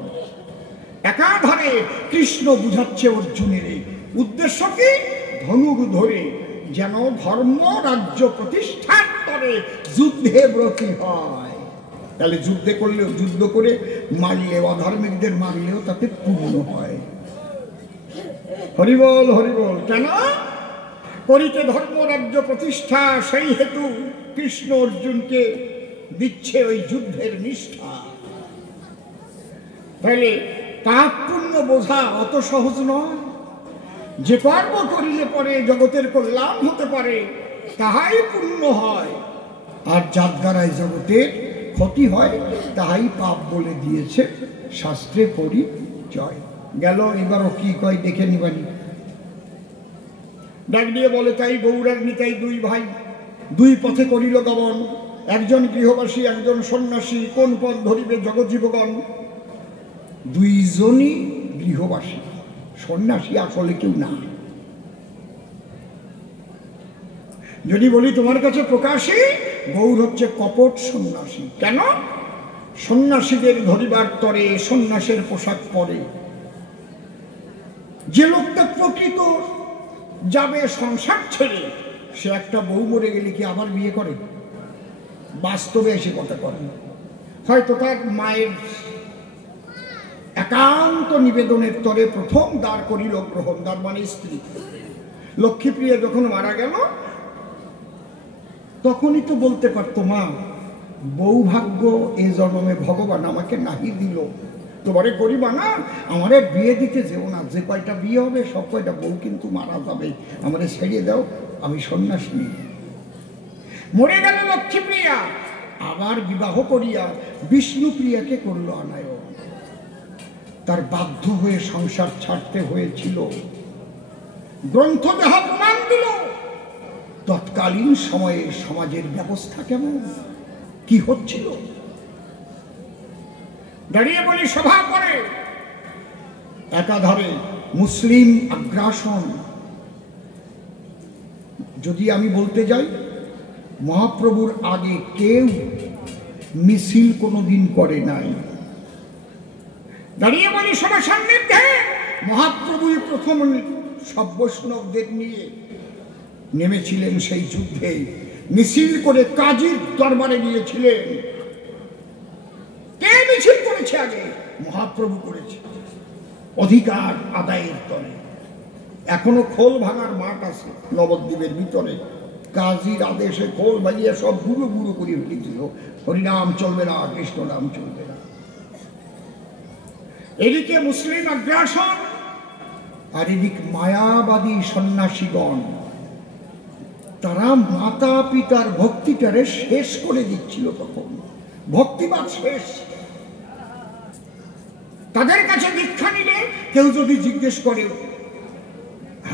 একাধারে কৃষ্ণ বুঝাচ্ছে অর্জুনের উদ্দেশ্য কি? ধনুক ধরে যেন ধর্ম রাজ্য প্রতিষ্ঠার করে যুদ্ধে ব্রতী হয়। তাহলে যুদ্ধে করলেও, যুদ্ধ করে মারলেও, অধর্মিকদের মারলেও তাতে পূর্ণ হয়। হরিবল হরিবল। কেন? করিতে ধর্ম রাজ্য প্রতিষ্ঠা, সেই হেতু কৃষ্ণ অর্জুনকে দিচ্ছে ওই যুদ্ধের নিষ্ঠা। তাহলে পাপ পুণ্য বোঝা অত সহজ নয়। যে কর্ম করিলে পরে জগতের কল্যাণ হতে পারে, তাহাই পুণ্য হয়, আর যার দ্বারাই জগতের ক্ষতি হয় তাহাই পাপ বলে দিয়েছে শাস্ত্রে পরিচয়। গেল, এবারও কি কয় দেখে নিবানি। ডাক দিয়ে বলে, তাই গৌরার নিতাই দুই ভাই, দুই পথে করিল গমন, একজন গৃহবাসী একজন সন্ন্যাসী, কোন পথ ধরিবে জগজ্জীবগণ? দুইজনই গৃহবাসী, সন্ন্যাসী আসলে কেউ না। যদি বলি তোমার কাছে প্রকাশী, গৌর হচ্ছে কপট সন্ন্যাসী। কেন? সন্ন্যাসীদের ধরিবার তরে সন্ন্যাসের পোশাক পরে। যে লোকটা প্রকৃত যাবে সংসার ছেড়ে, সে একটা বউ মরে গেলে কি আবার বিয়ে করে? বাস্তবে এসে কথা করে। হয়তো তার মায়ের একান্ত নিবেদনের তরে প্রথম দাঁড় করিল গ্রহণ, তার মানে স্ত্রী। লক্ষ্মীপ্রিয়া যখন মারা গেল, তখনই তো বলতে পারতো, মা বউ ভাগ্য এ জন্মে ভগবান আমাকে নাহি দিল, তোমারে গরিবা না, আমারে বিয়ে দিতে যেও না, যে কয়টা বিয়ে হবে সব কয়টা বউ কিন্তু মারা যাবে, আমারে ছেড়ে দাও, আমি সন্ন্যাসী। মরে গেল লক্ষ্মীপ্রিয়া, আবার বিবাহ করিয়া বিষ্ণুপ্রিয়াকে করল আনায়ন। তার বাধ্য হয়ে সংসার ছাড়তে হয়েছিল। গ্রন্থ দেহ প্রমাণ দিল। তৎকালীন সময়ে সমাজের ব্যবস্থা কেমন, কি হচ্ছিল? দাঁড়িয়ে বলি সভা করে, একাধারে মুসলিম আগ্রাসন। যদি আমি বলতে যাই, মহাপ্রভুর আগে কেউ মিছিল কোনোদিন করে নাই। দাঁড়িয়ে বলি সভা সান্নিধ্যে মহাপ্রভুই প্রথম সব বৈষ্ণবদের নিয়ে নেমেছিলেন সেই যুদ্ধে। মিছিল করে কাজীর দরবারে গিয়েছিলেন। কে মিছিল করেছে আগে? মহাপ্রভু করেছে, অধিকার আদায়ের তরে। এখনো খোল ভাঙার মাঠ আছে নবদ্বীপের ভিতরে। কাজীর আদেশে খোল ভাঙিয়ে সব গুঁড়ো গুঁড়ো করে ফেলেছিল। হরিনাম চলবে না, কৃষ্ণ নাম চলবে না। এদিকে মুসলিম আগ্রাসন, আর এদিক মায়াবাদী সন্ন্যাসীগণ। তারা মাতা পিতার ভক্তিটারে শেষ করে দিচ্ছিল। তখন ভক্তিবাদ শেষ। তাদের কাছে দীক্ষা নিলে কেউ যদি জিজ্ঞেস করে,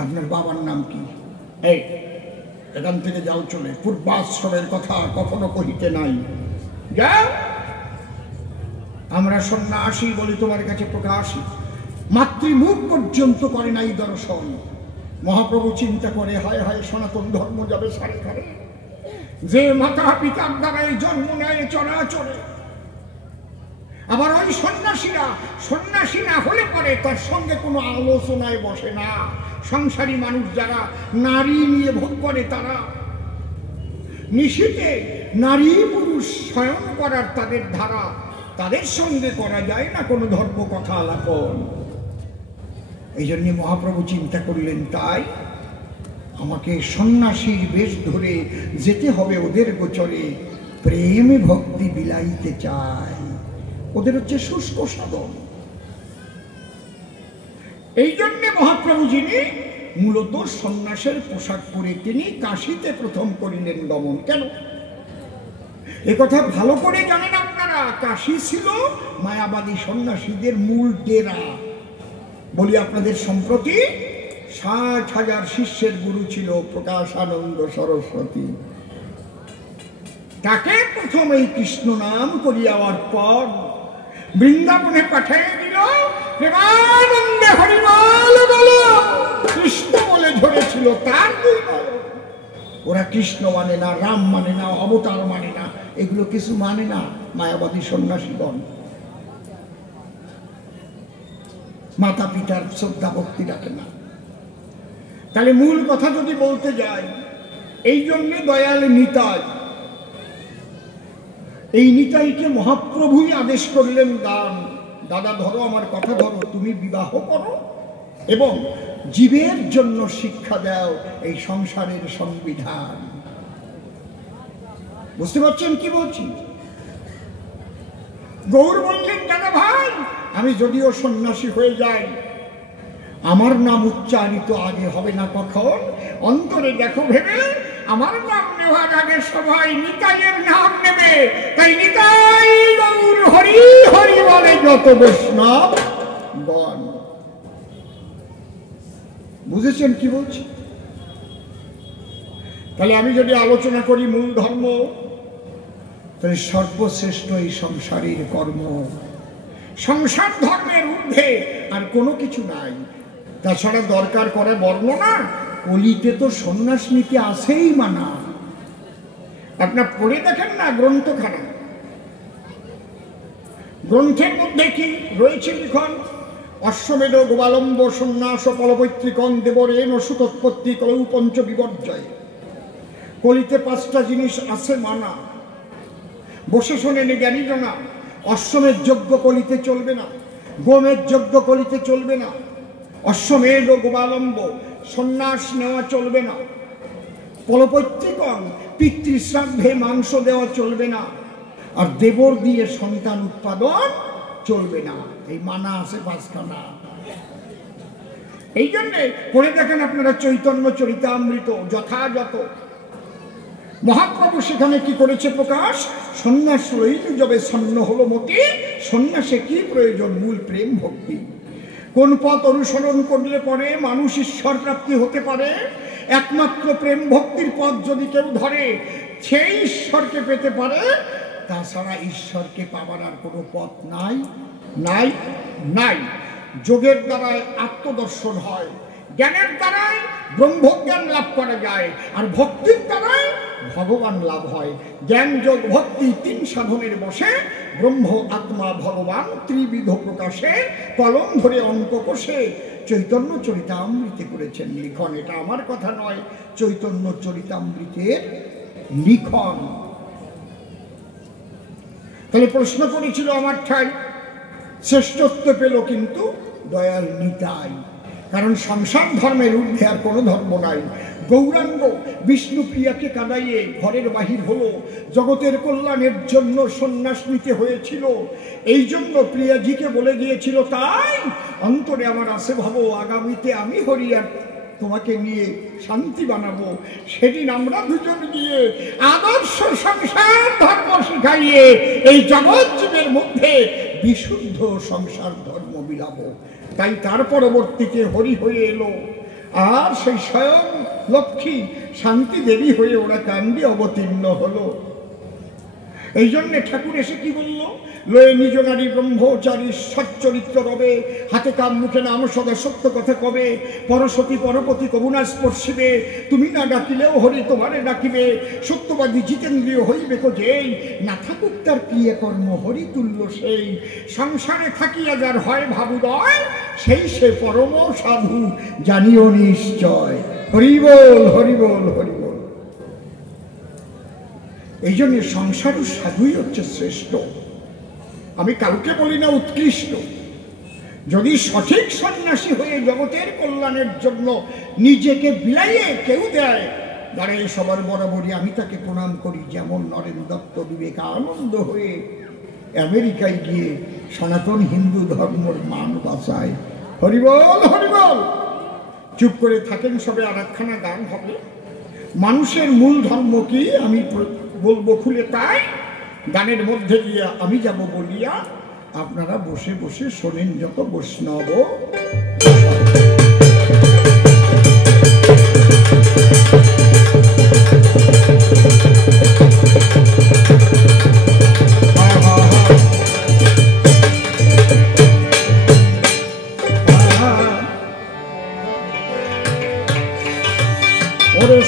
আপনার বাবার নাম কি? এই এখান থেকে যাও চলে, পূর্বাশ্রমের কথা কখনো কহিতে নাই, যাও। আমরা সন্ন্যাসী বলি, তোমার কাছে প্রকাশী। মাতৃমুখ পর্যন্ত করে নাই দর্শন। মহাপ্রভু চিন্তা করে, হায় হায়, সনাতন ধর্ম যাবে সারে খারে। যে মাতা পিতার দ্বারাই জন্ম নেয় চরাচরে, আবার ওই সন্ন্যাসীরা সন্ন্যাসী না হলে পরে তার সঙ্গে কোনো আলোচনায় বসে না। সংসারী মানুষ যারা নারী নিয়ে ভোগ করে, তারা নিশীথে নারী পুরুষ শয়ন করার তাদের ধারা, তাদের সঙ্গে করা যায় না কোনো ধর্ম কথা আলাপন। এই জন্য মহাপ্রভু চিন্তা করলেন, তাই আমাকে সন্ন্যাসীর বেশ ধরে যেতে হবে ওদের গোচরে, প্রেমে ভক্তি বিলাইতে চাই। ওদের হচ্ছে শুষ্ক সাধন। এই জন্য মহাপ্রভু যিনি মূলত সন্ন্যাসের পোশাক পরে তিনি কাশীতে প্রথম করিলেন গমন। কেন? একথা ভালো করে জানেন আপনারা, কাশী ছিল মায়াবাদী সন্ন্যাসীদের মূল ডেরা। বলি আপনাদের, সম্প্রতি 60,000 শিষ্যের গুরু ছিল প্রকাশানন্দ সরস্বতী। তাকে প্রথম এই কৃষ্ণ নাম করিয়াওয়ার পর বৃন্দাবনে পাঠিয়ে দিল, প্রেমানন্দে হরিবল বলো। কৃষ্ণ বলে ধরেছিল তার দুই বল। ওরা কৃষ্ণ মানে না, রাম মানে না, অবতার মানে না, এগুলো কিছু মানে না মায়াবাদী সন্ন্যাসীগণ। মাতা পিতার শ্রদ্ধা ভক্তি রাখে না। তাহলে মূল কথা যদি বলতে যাই, এই জন্য দয়াল নিতাই, এই নিতাইকে মহাপ্রভুই আদেশ করলেন, গান দাদা ধরো, আমার কথা ধরো, তুমি বিবাহ করো এবং জীবের জন্য শিক্ষা দাও এই সংসারের সংবিধান। বুঝতে পারছেন কি বলছি? গৌর বললেন, দাদা ভাই, আমি যদিও সন্ন্যাসী হয়ে যাই, আমার নাম উচ্চারিত আগে হবে না কখন। অন্তরে দেখো ভেবে, আমার নাম নেওয়ার আগে সবাই নিতাইয়ের নাম নেবে। তাই নিতাই গৌর হরি হরি বলে যত বৈষ্ণব গণ। বুঝেছেন কি বলছি? তাহলে আমি যদি আলোচনা করি মূল ধর্ম, তাহলে সর্বশ্রেষ্ঠ এই সংসারের কর্ম। সংসার ধর্মের ঊর্ধ্বে আর কোনো কিছু নাই। তাছাড়া দরকার করে বর্ণনা, কলিতে তো সন্ন্যাস নীতি আছেই মানা। আপনার পড়ে দেখেন না গ্রন্থখানা, গ্রন্থের মধ্যে কি রয়েছে লিখন? অশ্বমেধ গোপালম্ব সন্ন্যাস ফলপৈতৃকং দেবরেণ সুতোৎপত্তি কলৌ পঞ্চ বিপর্যয়। কলিতে 5টা জিনিস আছে মানা। বসে শোনেন জ্ঞানী জনা, অশ্বমেধ যজ্ঞ কলিতে চলবে না, গোমেধ যজ্ঞ কলিতে চলবে না, অশ্বমেধ ও গোপালম্ব সন্ন্যাস নেওয়া চলবে না, ফলপৈতৃকং পিতৃশ্রাদ্ধে মাংস দেওয়া চলবে না, আর দেবর দিয়ে সন্তান উৎপাদন চলবে না। এই মানা আছে 5খানা। এই জন্যে পড়ে দেখেন আপনারা চৈতন্য চরিতামৃত যথাযথ মহাপ্রভু সেখানে কি করেছে প্রকাশ? সন্ন্যাস রইল যবে সন্ন হলো মতি, সন্ন্যাসে কি প্রয়োজন? মূল প্রেম ভক্তি। কোন পথ অনুসরণ করলে পরে মানুষ ঈশ্বর প্রাপ্তি হতে পারে? একমাত্র প্রেম ভক্তির পথ যদি কেউ ধরে, সেই ঈশ্বরকে পেতে পারে। তাছাড়া ঈশ্বরকে পাবার আর কোনো পথ নাই, নাই, নাই। যোগের দ্বারায় আত্মদর্শন হয়, জ্ঞানের দ্বারাই ব্রহ্মজ্ঞান লাভ করা যায়, আর ভক্তির দ্বারাই ভগবান লাভ হয়। জ্ঞান যোগ ভক্তি 3 সাধনের বসে ব্রহ্ম আত্মা ভগবান ত্রিবিধ প্রকাশে কলম ধরে অঙ্ক কষে চৈতন্য চরিতামৃতে করেছেন লিখন। এটা আমার কথা নয়, চৈতন্য চরিতামৃতের লিখন। তাহলে প্রশ্ন করেছিল আমার ঠাই, শ্রেষ্ঠত্ব পেল কিন্তু দয়াল নিতাই। কারণ সংসার ধর্মের ঊর্ধ্বে আর কোনো ধর্ম নাই। গৌরাঙ্গ বিষ্ণুপ্রিয়াকে কাঁদাইয়ে ঘরের বাহির হলো, জগতের কল্যাণের জন্য সন্ন্যাস নিতে হয়েছিল। এই জন্য প্রিয়াজিকে বলে গিয়েছিল, তাই অন্তরে আমার আছে ভাবো, আগামীতে আমি হরিয়ার তোমাকে নিয়ে শান্তি বানাবো। সেদিন আমরা দুজন গিয়ে আদর্শ সংসার ধর্ম শিখাইয়ে এই জগৎ জীবের মধ্যে বিশুদ্ধ সংসার ধর্ম বিলাবো। তাই তার পরবর্তীতে হরি হয়ে এলো, আর সেই স্বয়ং লক্ষ্মী শান্তি দেবী হয়ে ওরা কাণ্ডে অবতীর্ণ হলো। এই জন্যে ঠাকুর এসে কি বলল? লয়ে নিজ নারী ব্রহ্মচারী সচ্চরিত্র রবে, হাতে কাম মুখে নাম সদা সত্য কথা কবে, পরশতী পরপতি কবুনা স্পর্শিবে, তুমি না ডাকিলেও হরি তোমারে ডাকিবে, সত্যবাদী জিতেন্দ্রীয় হইবে কো যেই, না থাকুক তার ক্রিয়া কর্ম হরি তুল্য সেই, সংসারে থাকিয়া যার হয় ভাবুদয়, সেই সে পরম সাধু জানিও নিশ্চয়। হরি বল হরি বল হরি বল। এই জন্য সংসার সাধুই হচ্ছে শ্রেষ্ঠ। আমি কাউকে বলি না উৎকৃষ্ট। যদি সঠিক সন্ন্যাসী হয়ে জগতের কল্যাণের জন্য নিজেকে বিলাইয়ে কেউ দেয়, দাঁড়ায় সবার বরাবরই আমি তাকে প্রণাম করি। যেমন নরেন দত্ত বিবেকানন্দ হয়ে আমেরিকায় গিয়ে সনাতন হিন্দু ধর্মের মান বাঁচায়। হরিবল হরিবল। চুপ করে থাকেন সবে, আর একখানা গান হবে। মানুষের মূল ধর্ম কি আমি বলবো খুলে, তাই গানের মধ্যে দিয়ে আমি যাব বলিয়া, আপনারা বসে বসে শোনেন যত বৈষ্ণব। ওরে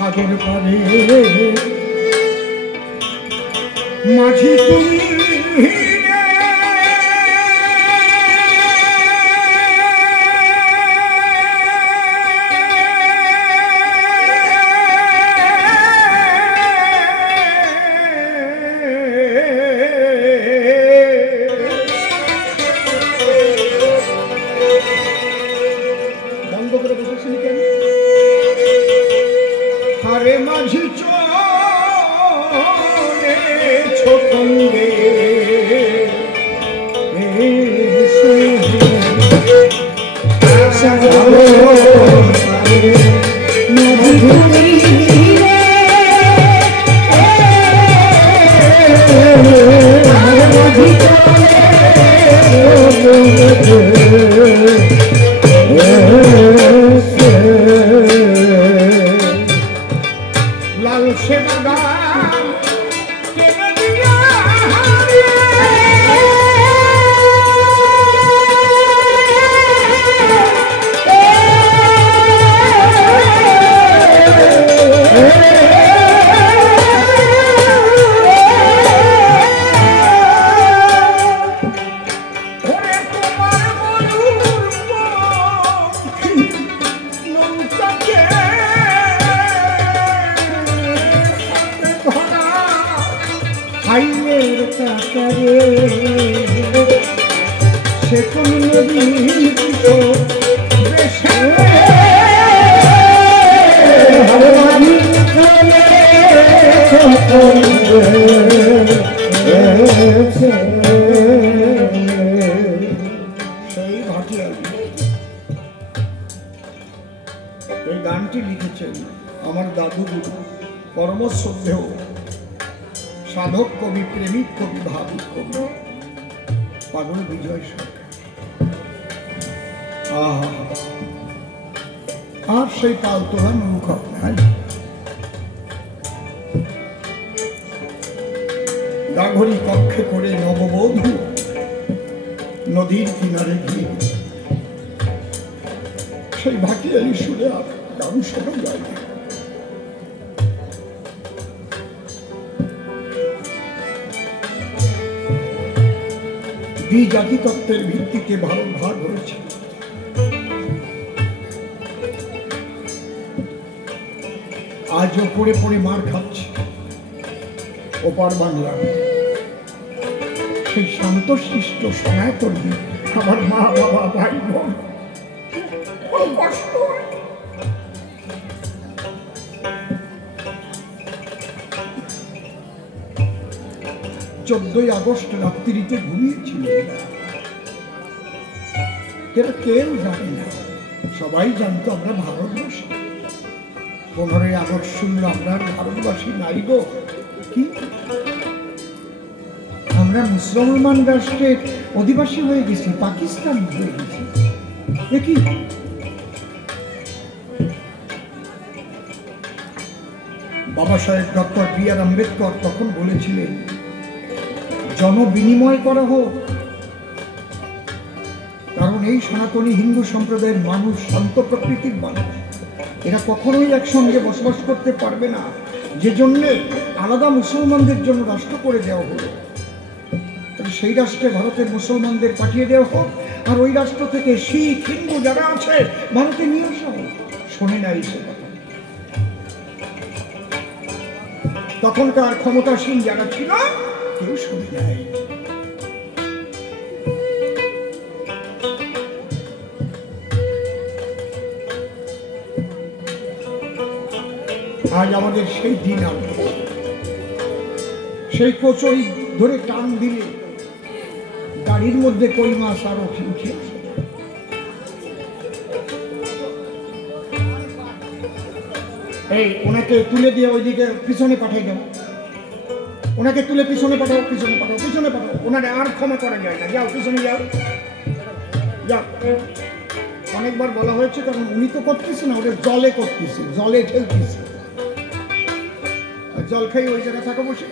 সাগর পারে মাঝি তুমি বন্ধ করে বসেছেন কেন? হারে মাঝি চরে ছোটঙ্গে লাল সে বাগান কেনে দিয়া ওরে তোমার মরুর পক্ষী নৌকাকে হাইয়ের কাকারে সে কোন নদীর কিশোর বেশে সেই ভাটিয়ালি। এই গানটি লিখেছেন আমার দাদু গুরু পরম শ্রদ্ধেয় সাধক কবি, প্রেমিক কবি, ভাবিক কবি পাগল বিজয় সরকার। আর সেই পালতোলা নৌকা নাই, গাঘরি কক্ষে করে নববধূ নদীর কিনারে গিয়ে সেই ভাটিয়ালি সুরে আর গান শোনা যায় না। দ্বিজাতি তত্ত্বের ভিত্তিতে ভারত ভাগ হয়েছে। আজও পড়ে পড়ে মার খাচ্ছে ওপার বাংলা। সেই শান্তশিষ্ট সনাতন আমার মা বাবা ভাই বোন কষ্ট। 14ই আগস্ট রাত্রিতে ঘুমিয়েছিল, এটা কেউ জানে না। সবাই জানতো আমরা ভারতবর্ষী। 15ই আগস্ট শুনলো আমরা ভারতবাসী নাই গো, কি আমরা মুসলমান রাষ্ট্রের অধিবাসী হয়ে গেছি, পাকিস্তান হয়ে গেছি। দেখি বাবা সাহেব ডক্টর বি.আর. আম্বেদকর তখন বলেছিলেন, জনবিনিময় করা হোক। কারণ এই সনাতনী হিন্দু সম্প্রদায়ের মানুষ শান্ত প্রকৃতির মানুষ, এরা কখনোই একসঙ্গে বসবাস করতে পারবে না, যে জন্যে আলাদা মুসলমানদের জন্য রাষ্ট্র করে দেওয়া হলো। সেই রাষ্ট্রে ভারতের মুসলমানদের পাঠিয়ে দেওয়া হোক, আর ওই রাষ্ট্র থেকে শিখ হিন্দু যারা আছে ভারতে নিয়ে আসা হোক। শোনে নাই সে কথা। তখনকার ক্ষমতাসীন যারা ছিল কেউ শুনে নাই। আজ আমাদের সেই দিন আসবে, সেই কচুরি ধরে টান দিলে গাড়ির মধ্যে কই মাছ আরো উঠে আসে। এই ওনাকে তুলে দিয়ে ওইদিকে পিছনে পাঠাই দেবো, ওনাকে তুলে পিছনে পাঠাও, পিছনে পাঠাও, পিছনে পাঠাও। ওনারে আর ক্ষমা করা যায় না, যাও পিছনে যাও, যাও। অনেকবার বলা হয়েছে, কারণ উনি তো করতেছে না, ওটা জলে করতেছে, জলে ঠেলতেছে। জল খাই ওই জায়গায় থাকো বসে।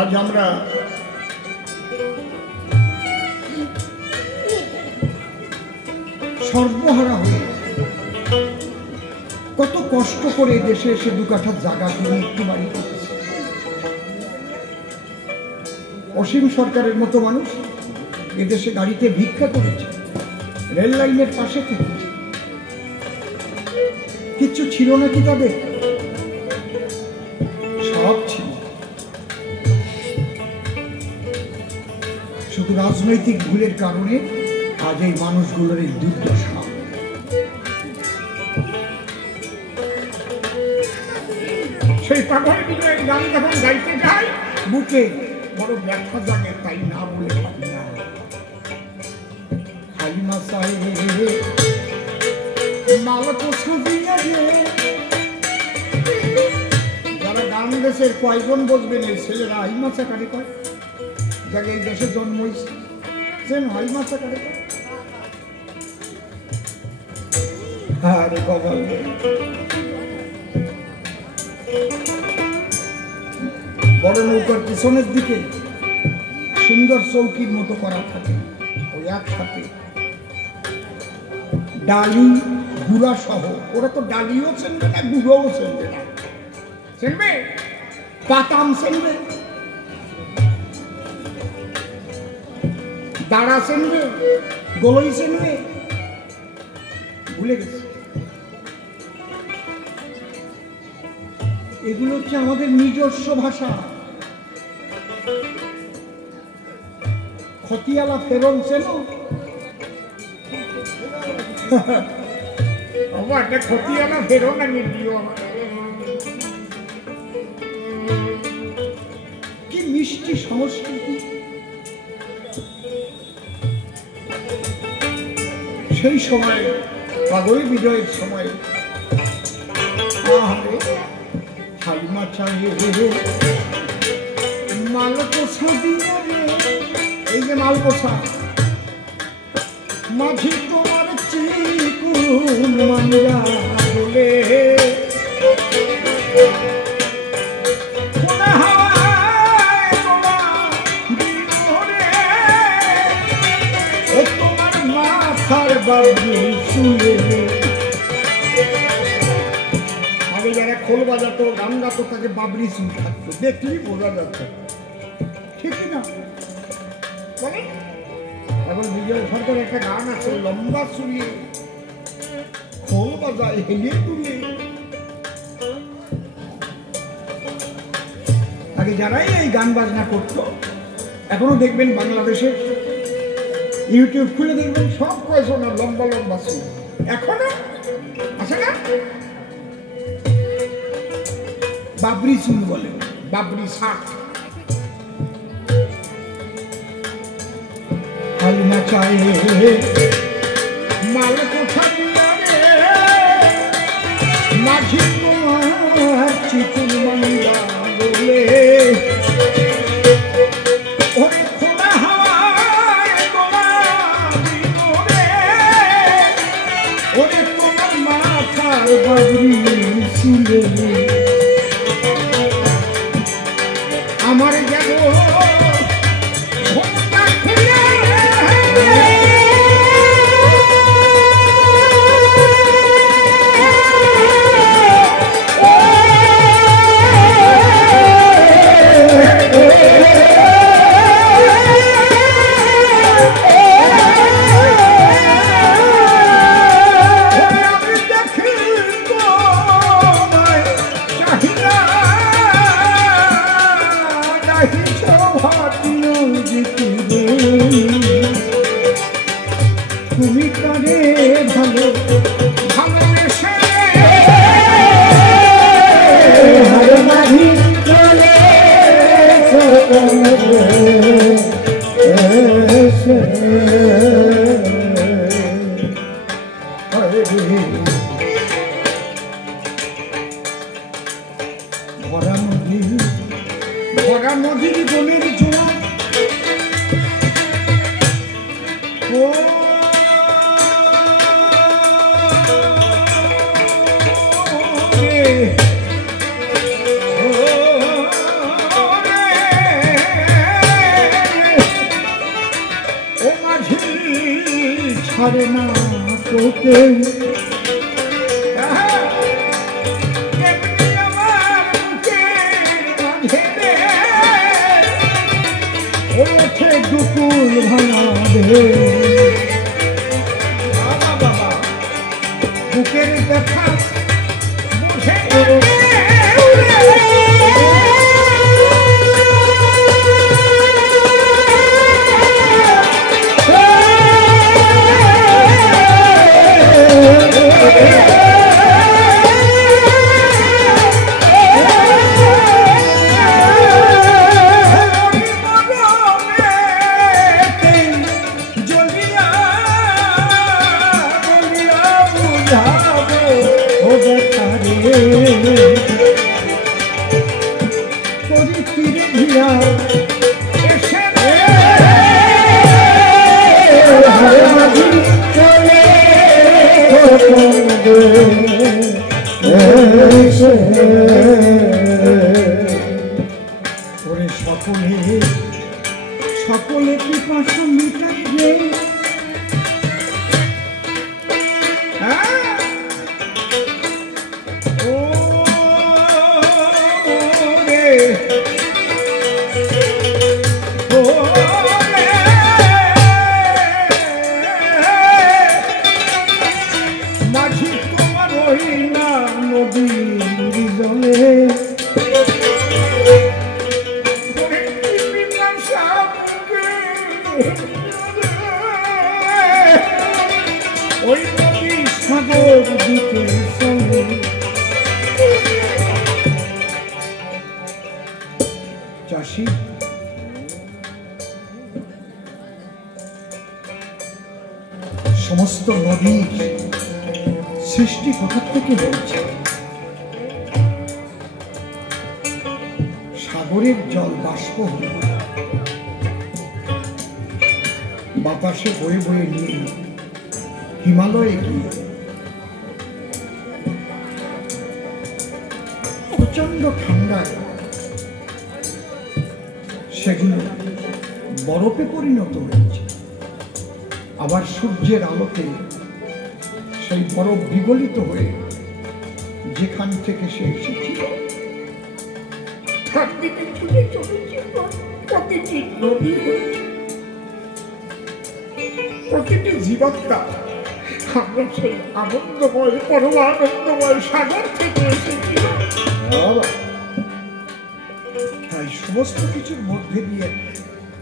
আজ আমরা সর্বহারা হয়ে কত কষ্ট করে দেশে এসে 2 কাঠা জায়গা কিনে একটু বাড়ি করতেছে। অসীম সরকারের মতো মানুষ এদেশে গাড়িতে ভিক্ষা করেছে, রেল লাইনের পাশে থেকেছে। কিচ্ছু ছিল নাকি তাদের? সব ছিল, শুধু রাজনৈতিক ভুলের কারণে আজ এই মানুষগুলোর এই দুর্দশা। সেই পাগল বিজয়ের গান যখন গাইতে যায়, বুকে বড় ব্যথা জাগে, তাই না বলে পারি না। হালিমা সাহেব মালকো সুবিয়া রে, যারা গান দেশের কয়জন বসবেন এই ছেলেরা হালিমা চাকারে কয়, যাকে এই দেশে জন্ম হয়েছে সেন হালিমা চাকারে কয়। আরে বাবা, বড় নৌকার পিছনের দিকে সুন্দর চৌকির মতো করা থাকে, ওই একসাথে ডালি গুড়া সহ। ওরা তো ডালিও চেনবে না, গুঁড়োও চেনবে না, চেনবে পাতাম চেনবে, দাঁড়া চেনবে, গোলই চেনবে, ভুলে গেছে। এগুলো হচ্ছে আমাদের নিজস্ব ভাষা। খতিয়ালা ফেরন চেনো? একটা খতিয়ালা ফেরন আমি দিও আমার। কি মিষ্টি সংস্কৃতি! সেই সময় পাগল বিজয়ের সময় হালিমা চাইয়ে মালকোষা দিয়ে, এই যে মালকোষা, মাঝি তোমার চিকুন মাঞ্জা বলে তোমার মাথার বাবু শুনে। আগে যারা খোল বাজাতো, গান গাতো, তাকে বাবরি চুল থাকতো, দেখলেই বোঝা যাচ্ছে, ঠিক না বলে? এখন বিজয় সরকার একটা গান আছে, লম্বা চুলিয়ে খোল বাজায় হেলিয়ে তুলে। আগে যারাই এই গান বাজনা করতো, এখনো দেখবেন বাংলাদেশে ইউটিউব খুলে দেখবেন সব কয়েকজন লম্বা লম্বা চুল এখনো আছে না? বাবরি চুল বলে, বাবরি শাক। হালিমা চাইয়ে মাল কোথা দিয়ে মাঝি তোমার চিকুন মাঞ্জা বলে, ওরে খোলা হাওয়া তুলে আমার যেন ঘুমটা খুলে তুমি কারে ভালো ভালোবেসে হরে মাঝি চলে ভরা নদীর জমির জোয়ার ও ছাড়ে না তোকে ওঠে দুকুল ভাঙা দে বুকের ব্যথা বুঝে ওরে সকলে পিপাসা মিটাইবে ও রে ও মাঝি তোমার ওই না নদীর জলে ওই নদী সাগর দিকে চলে চাষি সমস্ত নদীর সৃষ্টি কোথা থেকে হয়েছে সাগরের জল বাষ্প হয়ে বাতাসে বয়ে বয়ে নিয়ে হিমালয়ে গিয়ে প্রচন্ড ঠান্ডায় সেগুলো বরফে পরিণত হয়েছে আবার সূর্যের আলোতে সেই বরফ বিগলিত হয়ে যেখান থেকে সে এসেছিল তার দিকে ছুটে চলেছে প্রতিটি নদী হয়েছে প্রতিটি জীবাত্মা আমরা সেই আনন্দময় পরমানন্দময় সাগর থেকে এসেছি তাই সমস্ত কিছুর মধ্যে দিয়ে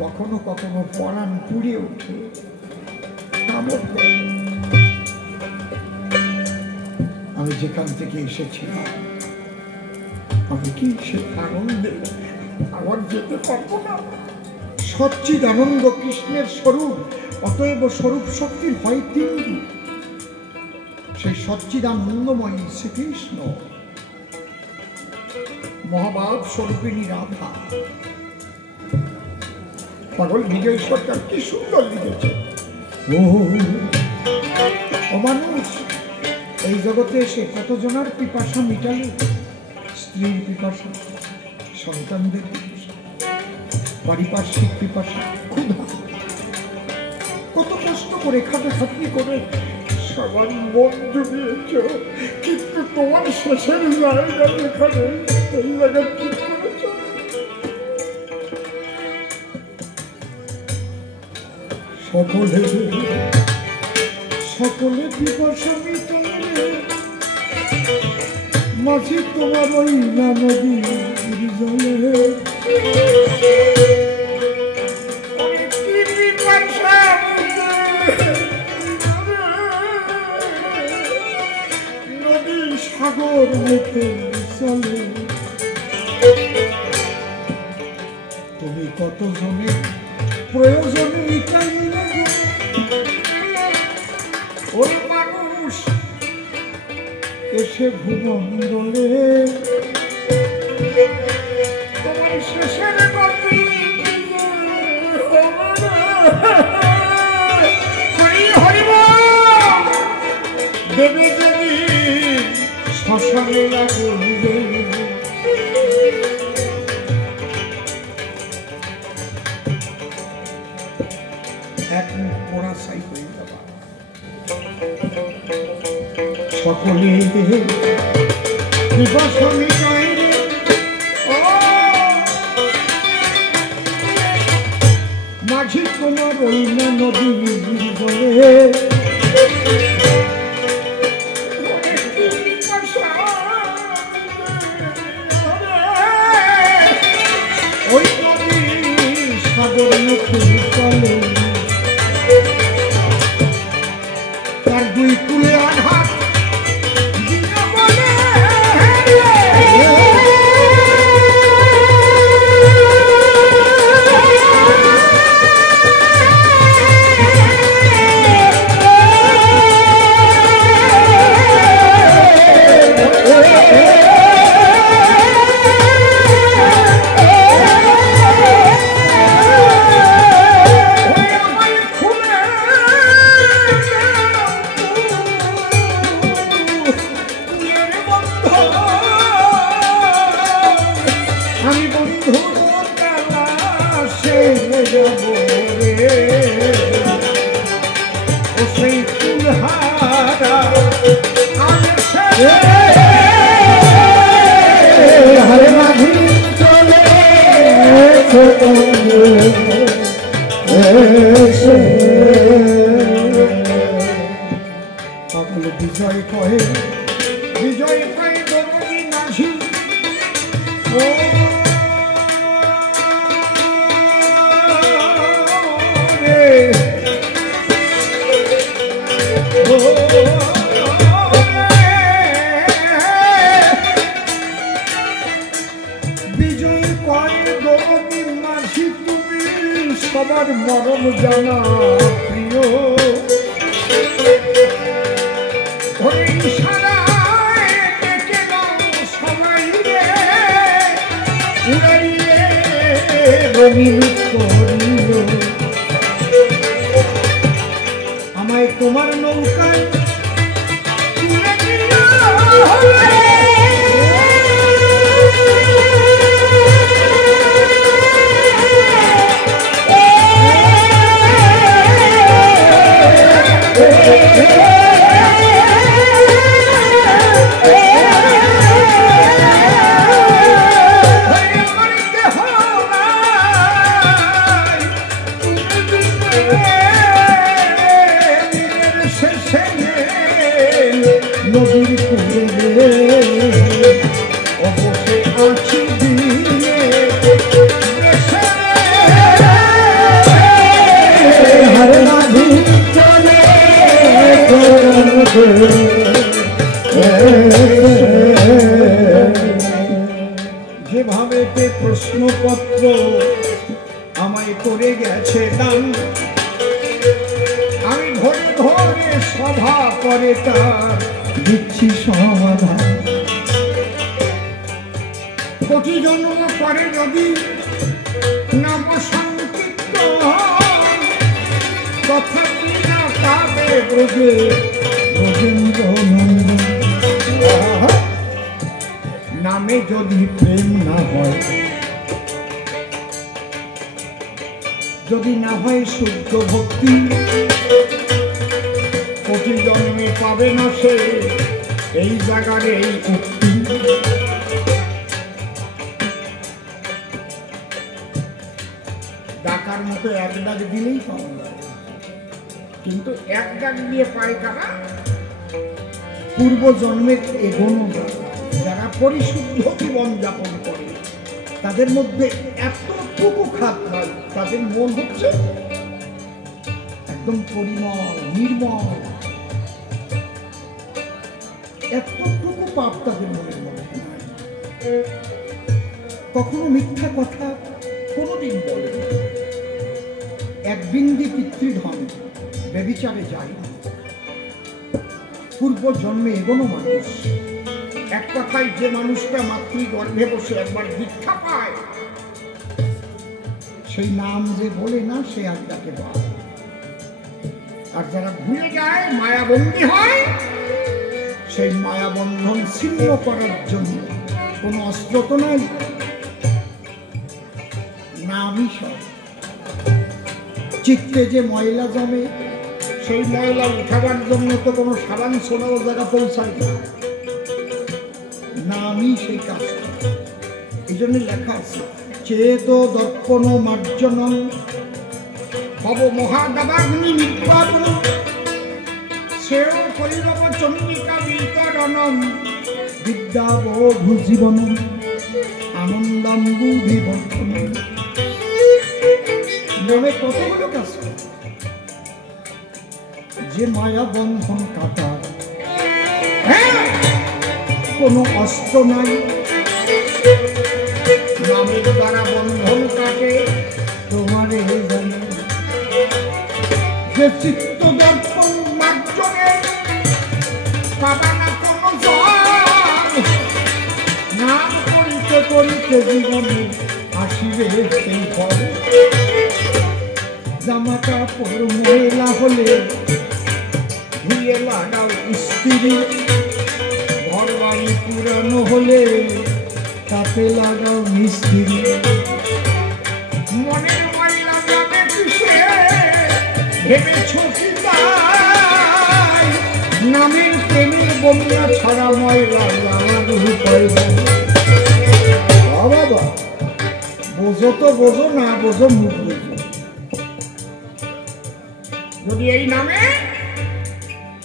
কখনো কখনো পরাণ পুড়ে ওঠে আমি যেখান থেকে এসেছিলাম আমি কি সে আনন্দে আবার যেতে পারবো না সচ্চিদানন্দ কৃষ্ণের স্বরূপ অতএব স্বরূপ শক্তির হয় তিনটি সেই সচ্চিদানন্দময়ী শ্রীকৃষ্ণ মহাভাব স্বরূপিণী রাধা পাগল বিজয় সরকার কি সুন্দর লিখেছে ও মানুষ এই জগতে এসে কতজনের পিপাসা মিটালে, স্ত্রীর পিপাসা, সন্তানদের পিপাসা, পারিপার্শ্বিক পিপাসা, ক্ষুধা, কত কষ্ট করে খাটাখাটনি করে সবার মন জুগিয়েছ, কিন্তু তোমার শেষের জায়গা যেখানে এই জায়গা কি করেছ? সকলে পিপাসা মিটালে মাঝি তোমার ওই না নদী জলে নদী সাগর মুখে চলে। তুমি কত জনের প্রয়োজনে মিটাইলে ওই মানুষ এসে ভুবন্দরে তোমার শেষের গতি দেবে যদি শ্মশানে লাগবে। এক পোড়া সাই হয়ে যাবা। সকলে পিপাসা মিটাইলে মাঝি তোমার ওই না নদী বলে ওই নদী সাগর মুখে চলে। তার দুই কুলে আঘাত হরে মাঝি চলে সকলে বিজয় কহে, বিজয় পাই দরদি মাঝি ও বিজয় পাই দরদি মাঝি তুমি সবার মরম জানা প্রিয়। আমায় তোমার নৌকায় তুলে দিল নদীর কুলে অবশ্যই আছি দিয়ে হরে মাঝি চলে যেভাবে প্রশ্নপত্র আমায় করে গেছে দান, আমি ধরে ধরে সভা করে তার দিচ্ছি সমাধান। কোটি জন্ম পরে যদি নাম সংকীর্তন কথা কি না পাবে ব্রজে ব্রজেন্দ্র নন্দন। নামে যদি প্রেম না হয়, যদি না হয় শুদ্ধ ভক্তি, কোটি জন্মে পাবে না সে এই জায়গার এই মুক্তি। ডাকার মতো এক ডাক দিলেই পাওয়া যায়, কিন্তু এক ডাক দিয়ে পায় কারা? পূর্ব জন্মের এগোনো যারা পরিশুদ্ধ জীবন যাপন করে, তাদের মধ্যে এতটুকু খাত হয়, তাদের মন হচ্ছে একদম পরিমল নির্মল, এতটুকু পাপ তাদের মনের মধ্যে নাই। কখনো মিথ্যা কথা কোনোদিন বলে না, এক বিন্দু পিতৃধন ব্যভিচারে যায় না। পূর্ব জন্মে এগোনো মানুষ, এক কথায় যে মানুষটা মাতৃগর্ভে বসে একবার দীক্ষা পায়, সেই নাম যে বলে না সে আর তাকে পায়। আর যারা ভুলে যায়, মায়াবন্দী হয়, সেই মায়াবন্ধন ছিন্ন করার জন্য কোনো অস্ত্র তো নাই, নামই সব। চিত্তে যে ময়লা জমে, সেই ময়লা উঠাবার জন্য তো কোনো সাবান সোনাও জায়গা পৌঁছায় না, নামই সেই কাজ। এই জন্য লেখা আছে, চেত দর্পণ মার্জনম ভব মহাদাবাগ্নি নির্বাপন শ্রেয় কৈরব চন্ডিকা বিতরণম বিদ্যাবধূ জীবনম আনন্দম বুদ্ধিবর্ধনম। মনে কতগুলো কাজ, যে মায়া বন্ধন কাটা, কোনো অস্ত্র নাই, নামের দ্বারা বন্ধন কাটে তোমারে জানে। যে চিত্ত দর্পণ মার্জনে পাবা না কোনো জল, নাম করিতে করিতে জীবনে আসিবে সেই ফল। জামা কাপড় ময়লা হলে ধুয়ে লাগাও স্ত্রী, ঘর বাড়ি পুরানো হলে তাতে লাগাও মিস্ত্রি। মনের ময়লা যাবে কিসে ভেবেছ কি তাই, নামের প্রেমের বন্যা ছাড়া ময়লা লাগার উপায় নাই। বাবা বোঝো তো বোঝো, না বোঝো মুখ বোঝো। যদি এই নামে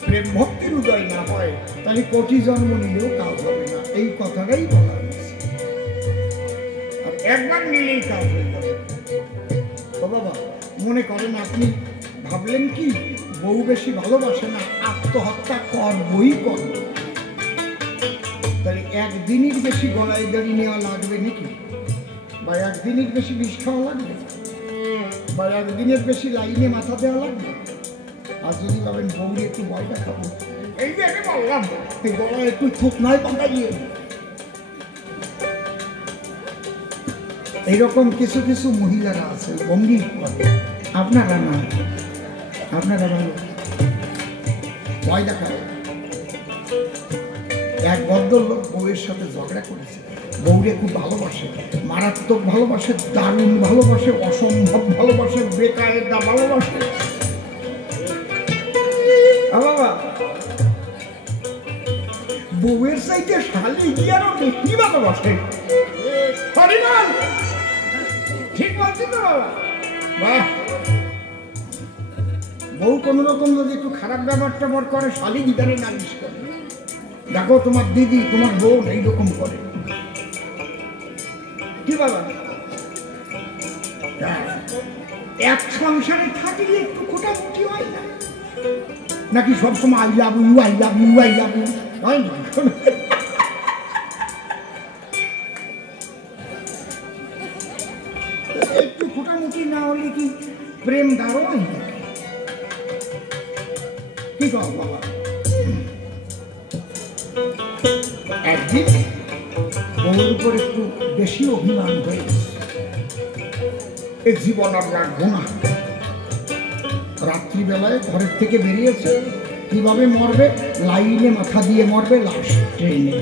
প্রেম ভক্তির উদয় না হয়, তাহলে কোটি জন্ম নিলেও কাজ হবে না, এই কথাটাই বলা হয়েছে। আর একবার নিলেই কাজ হয়ে যাবে। তো বাবা মনে করেন, আপনি ভাবলেন কি বউ বেশি ভালোবাসে না, আত্মহত্যা করবই করব, তাহলে একদিনের বেশি গলায় দড়ি নেওয়া লাগবে নাকি? বা একদিনের বেশি বিষ খাওয়া লাগবে, বা একদিনের বেশি লাইনে মাথা দেওয়া লাগবে? আর যদি ভাবেন বউরে একটু ভয়টা খাবো, এই যে আমি বললাম এই গলায় একটু থুপ নয় পাকাইয়ে, এইরকম কিছু কিছু মহিলারা আছে ভঙ্গি করে। আপনারা না, আপনারা ভালো ভয় দেখায়। এক ভদ্রলোক বউয়ের সাথে ঝগড়া করেছে, বউরে খুব ভালোবাসে, মারাত্মক ভালোবাসে, দারুণ ভালোবাসে, অসম্ভব ভালোবাসে, বেকায়দা ভালোবাসে। বাবা বউয়ের চাইতে শালি গিয়ে আরো বেশি ভালোবাসে। ঠিক বলছি তো বাবা? বাহ, বউ কোন রকম যদি একটু খারাপ ব্যবহারটা বর করে, শালি গিটারে নালিশ করে, দেখো তোমার দিদি তোমার বউ এইরকম করে। কি বাবা, এক সংসারে থাকলে একটু খোটাখুটি হয় না নাকি? সবসময় I love you, I love you, I love you হয় না? একটু খোটামুটি না হলে কি প্রেম গাঢ় হয় না? কি কও বাবা? একদিন বউর উপর একটু বেশি অভিমান হয়ে গেছে, এই জীবন আর রাখবো না। রাত্রিবেলায় ঘরের থেকে বেরিয়েছে, কিভাবে মরবে? লাইনে মাথা দিয়ে মরবে, লাশ ট্রেনে।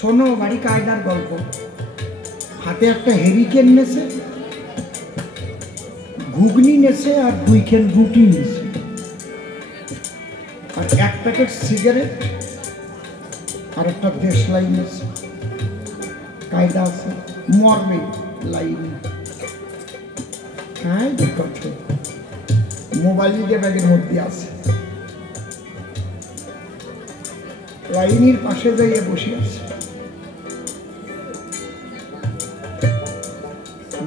শোনো, বাড়ি কায়দার গল্প। হাতে একটা হেরিকেন নেছে, ঘুগনি নেছে আর 2 খেন রুটি নেছে, আর 1 প্যাকেট সিগারেট আর একটা দেশলাই নেছে। কায়দা আছে, মরবে লাইন। হ্যাঁ, কথা মোবাইল দিয়ে ব্যাগের মধ্যে আছে। লাইনের পাশে যাইয়ে বসে আছে,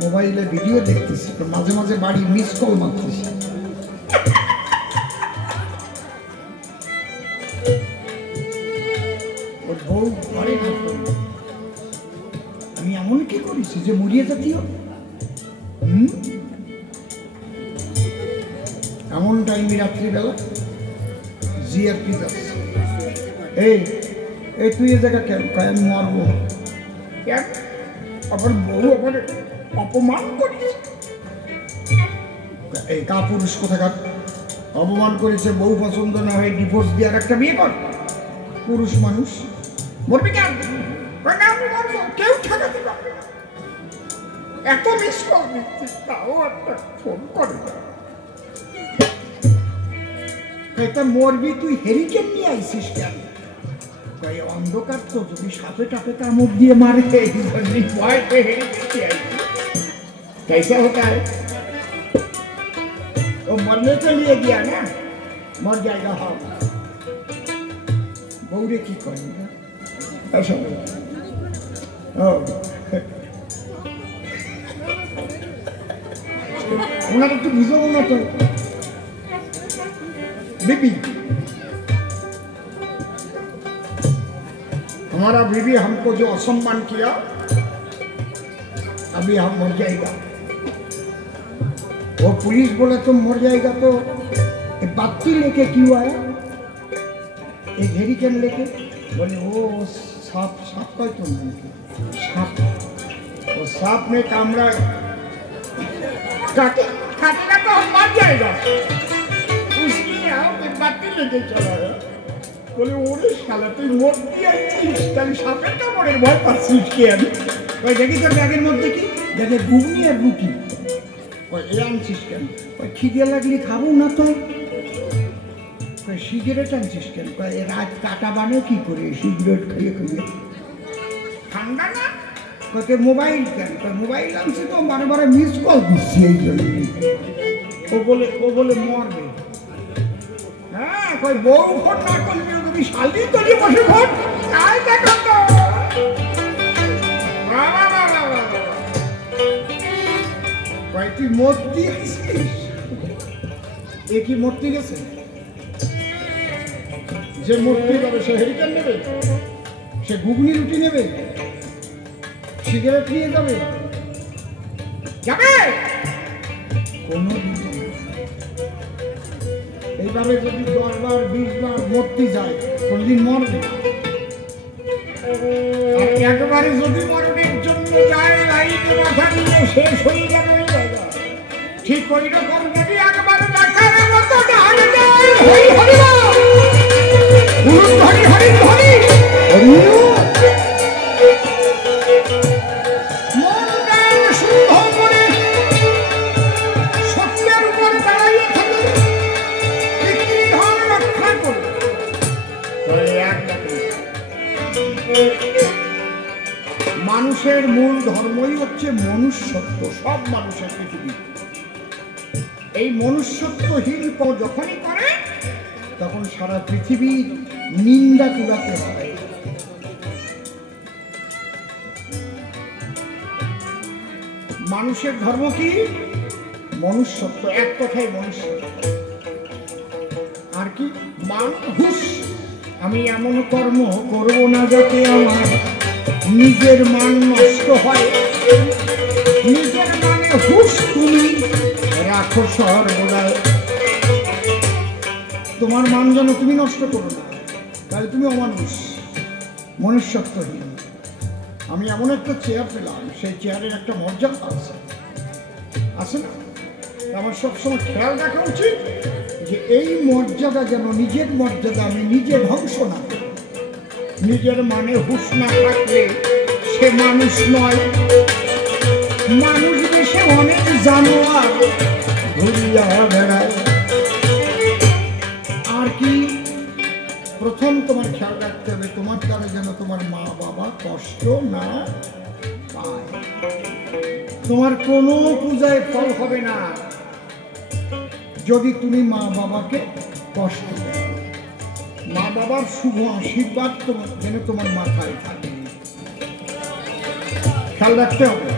মোবাইলে ভিডিও দেখতেছি, তো মাঝে মাঝে বাড়ি মিস কল মারতেছি। ওর বউ ঘরে না, আমি এমন কি করেছি যে মরিয়ে জাতীয়। এমন টাইমে রাত্রিবেলা জিআরপি যাচ্ছে, এই তুই এ জায়গা কেন? আমি মরবো। আবার বউ আবার অপমান করেছে। এই কাপুরুষ কোথাকার, অপমান করেছে, বউ পছন্দ না হয়ে ডিভোর্স দিয়ে আর একটা বিয়ে কর। পুরুষ মানুষ মরবি কেন? কেউ ঠেকাতে পারবে না। এত মিস কল দিচ্ছি, তাও একটা ফোন করে না। মরবি তুই, হেরিকেন নিয়ে আইসিস কেন? অন্ধকার তো, যদি সাপে টাপে কামড় দিয়ে মারে, कैसा होता है? वो मरने के लिए गया ना, मर जाएगा। हाँ, बौरे की करेगा ऐसा। उन्होंने तो बुझो ना, तो बीबी, हमारा बीबी हमको जो असम्मान किया, अभी हम मर जाएगा। वो पुलिस बोला तुम मर जाएगा, तो बाती लेके क्यों आया? एक हेरिकेन लेके। बोले वो सांप का तो नहीं, सांप, वो सांप में कामड़ा काटेगा तो हम मर जाएगा, उसलिए आप बाती लेके चला है। बोले ওরে শালা, তুই মরতে আসছিস, তাহলে সাপের কামড়ের ভয় পাচ্ছিস কি? আমি দেখি তোর ব্যাগের মধ্যে কি, দেখে ঘুগনি আর রুটি। এ আনছিস কেন? খিদে লাগলে খাবো না তো। সিগারেট আনছিস কেন? রাত কাটা বানে কি করে সিগারেট খাইয়ে খাইয়ে? ঠান্ডা না? মোবাইল কেন? মোবাইল আনছি তো, বারে বারে মিস কল দিচ্ছি এই জন্য। ও বলে মরবে। হ্যাঁ, কই বউ ফোন না করবি, তুমি শালি করে বসে ফোন। আয় দেখো তো, কই তুই মরতে গেছিস? এ কি মরতে গেছে? যে মরতে যাবে সে হেরিকেন নেবে, সে ঘুগনি রুটি নেবে, সিগারেট নিয়ে যাবে, যাবে কোনো। এইভাবে যদি 10 বার 20 বার মরতে যায়, কোনদিন মরবে না। আর একবারে যদি মরণের জন্য যায়, লাইনে মাথা নিয়ে শেষ হয়ে যাবে। ঠিক ওই রকম যদি একবারে দেখার মতো হরি হরি হরি হরি হরি মানুষের মূল ধর্মই হচ্ছে মনুষ্যত্ব। সব মানুষের পৃথিবী এই মনুষ্যত্বহীন যখনই করে, তখন সারা পৃথিবীর নিন্দা কুড়াতে হয়। মানুষের ধর্ম কি? মনুষ্যত্ব। এক কথাই মনুষ্যত্ব। আর কি? মানুষ। আমি এমন কর্ম করব না যাতে আমার নিজের মান নষ্ট হয়। নিজের মানে হুশ তুমি রাখো সর্বদা। তোমার মান যেন তুমি নষ্ট করো না, তাহলে তুমি অমানুষ, মনুষ্যত্বহীন। আমি এমন একটা চেয়ার পেলাম, সেই চেয়ারের একটা মর্যাদা আছে না? আমার সবসময় খেয়াল রাখা উচিত যে এই মর্যাদা যেন, নিজের মর্যাদা আমি নিজে ধ্বংস না করি। নিজের মানে হুঁশ না থাকলে সে মানুষ নয়। মানুষ দেশে অনেক জানোয়ার ঘুরিয়া বেড়ায়। আর কি, প্রথম তোমার খেয়াল রাখতে হবে তোমার দ্বারা যেন তোমার মা বাবা কষ্ট না পায়। তোমার কোনো পূজায় ফল হবে না যদি তুমি মা বাবাকে কষ্ট দাও। মা বাবার শুভ আশীর্বাদ তোমার যেন তোমার মাথায় থাকে, খেয়াল রাখতে হবে।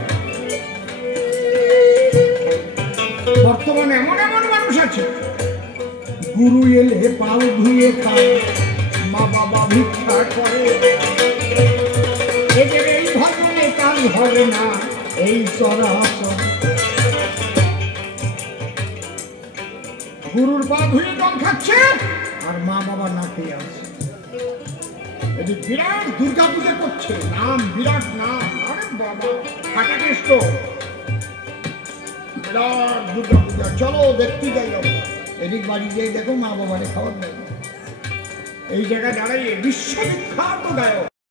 বর্তমানে এমন এমন মানুষ আছে, গুরু এলে পাও ধুয়ে খায়, মা বাবা ভিক্ষা করে। এদের এই ভজনে কাজ হবে না, এই চরাচর। গুরুর পা ধুয়ে জল খাচ্ছে আর মা বাবা না খেয়ে আছে। এটি বিরাট দুর্গা পূজা করছে, নাম বিরাট নাম। আরে বাবা ফাটা কেষ্ট, বিরাট দুর্গা পূজা, চলো দেখতে যাই। এদিক বাড়ি গিয়ে দেখো মা বাবারে খাবার দেয়। এই জায়গায় দাঁড়াইয়ে বিশ্ববিখ্যাত গায়ক